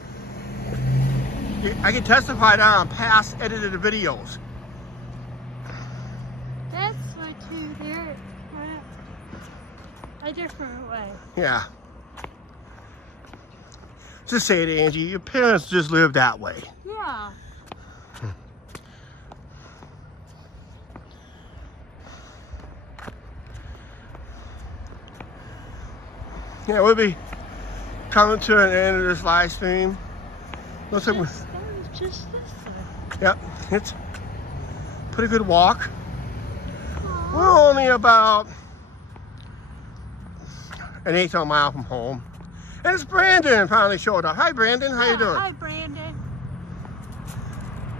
I can testify that on past edited videos. That's what you there went a different way. Yeah. Just say it, Angie. Your parents just lived that way. Yeah. Yeah, we'll be coming to an end of this live stream. Looks like That was just this way. yep, it's a pretty good walk. We're only about an 1/8 mile from home. And it's Brandon finally showed up. Hi Brandon, how you doing? Hi, Brandon.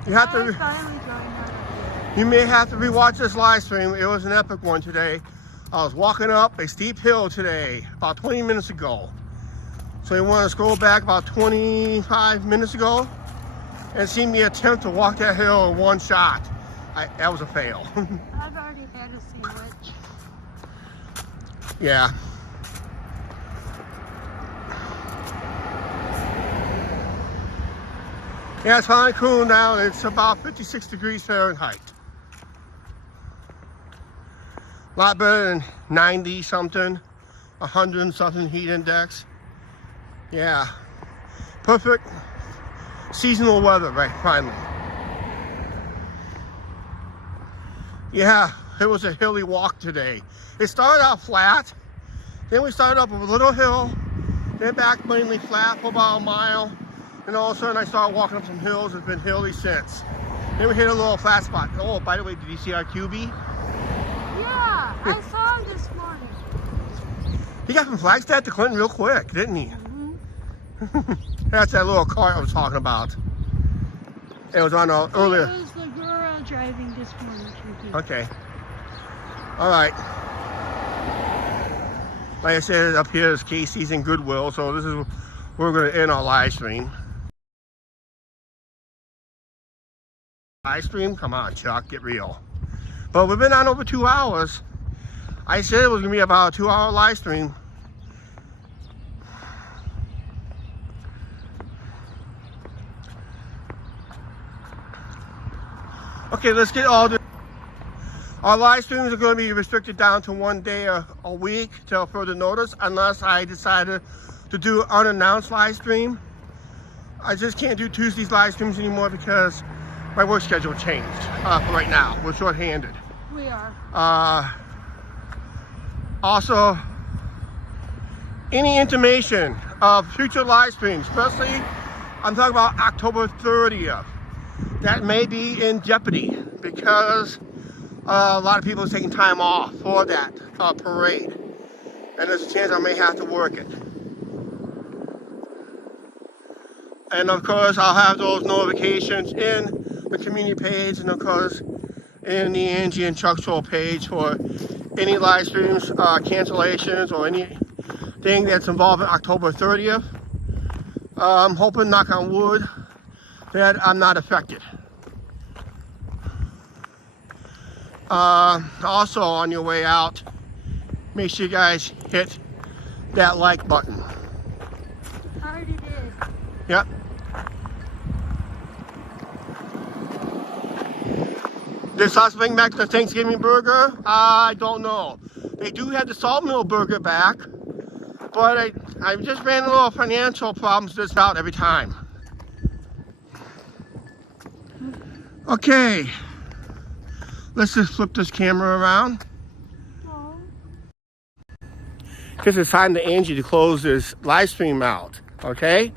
You have I to finally joined up. you may have to rewatch this live stream. It was an epic one today. I was walking up a steep hill today about 20 minutes ago. So you want to scroll back about 25 minutes ago and see me attempt to walk that hill in one shot. That was a fail. I've already had a sandwich. Yeah. Yeah, it's finally cooling down. It's about 56 degrees Fahrenheit. A lot better than 90 something, 100 something heat index. Yeah, perfect seasonal weather, right, finally. Yeah, it was a hilly walk today. It started out flat, then we started up a little hill, then back mainly flat for about a mile, and all of a sudden I started walking up some hills. It's been hilly since. Then we hit a little flat spot. Oh, by the way, did you see our QB? Yeah, I saw him this morning. He got from Flagstaff to Clinton real quick, didn't he? Mm-hmm. That's that little car I was talking about. It was on earlier. It was the girl driving this morning. Okay. All right. Like I said, up here is Casey's and Goodwill, so this is where we're going to end our live stream. Live stream? Come on, Chuck, get real. But we've been on over 2 hours. I said it was gonna be about a 2-hour live stream. Okay, let's get all the. Our live streams are going to be restricted down to 1 day a week till further notice, unless I decided to do an unannounced live stream. I just can't do Tuesdays live streams anymore because my work schedule changed. For right now, we're short-handed. We are. Also, any intimation of future live streams, especially I'm talking about October 30th, that may be in jeopardy because a lot of people are taking time off for that parade, and there's a chance I may have to work it. And of course, I'll have those notifications in the community page, and of course in the Angie and Chuck Show page for any live streams, cancellations, or anything that's involved in October 30th. I'm hoping, knock on wood, that I'm not affected. Also, on your way out, make sure you guys hit that like button. I already did. Yep. Did Sauce bring back the Thanksgiving burger? I don't know. They do have the salt mill burger back, but I just ran a little financial problems this out every time. Okay, let's just flip this camera around. Because it's time to Angie to close this live stream out, okay?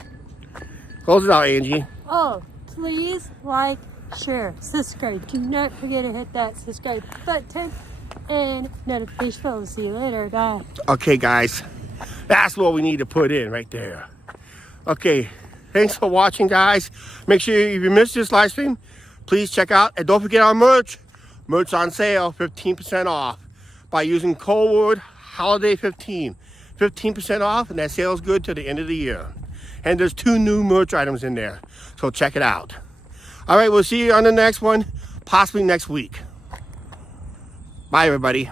Close it out, Angie. Oh, please like, share, subscribe. Do not forget to hit that subscribe button and notification bell. See you later, bye. Okay, guys, that's what we need to put in right there. Okay, thanks for watching, guys. Make sure if you missed this live stream, please check out, and don't forget our merch. Merch on sale, 15% off by using code word holiday15. 15% off, and that sale is good to the end of the year. And there's 2 new merch items in there, so check it out. All right, we'll see you on the next one, possibly next week. Bye, everybody.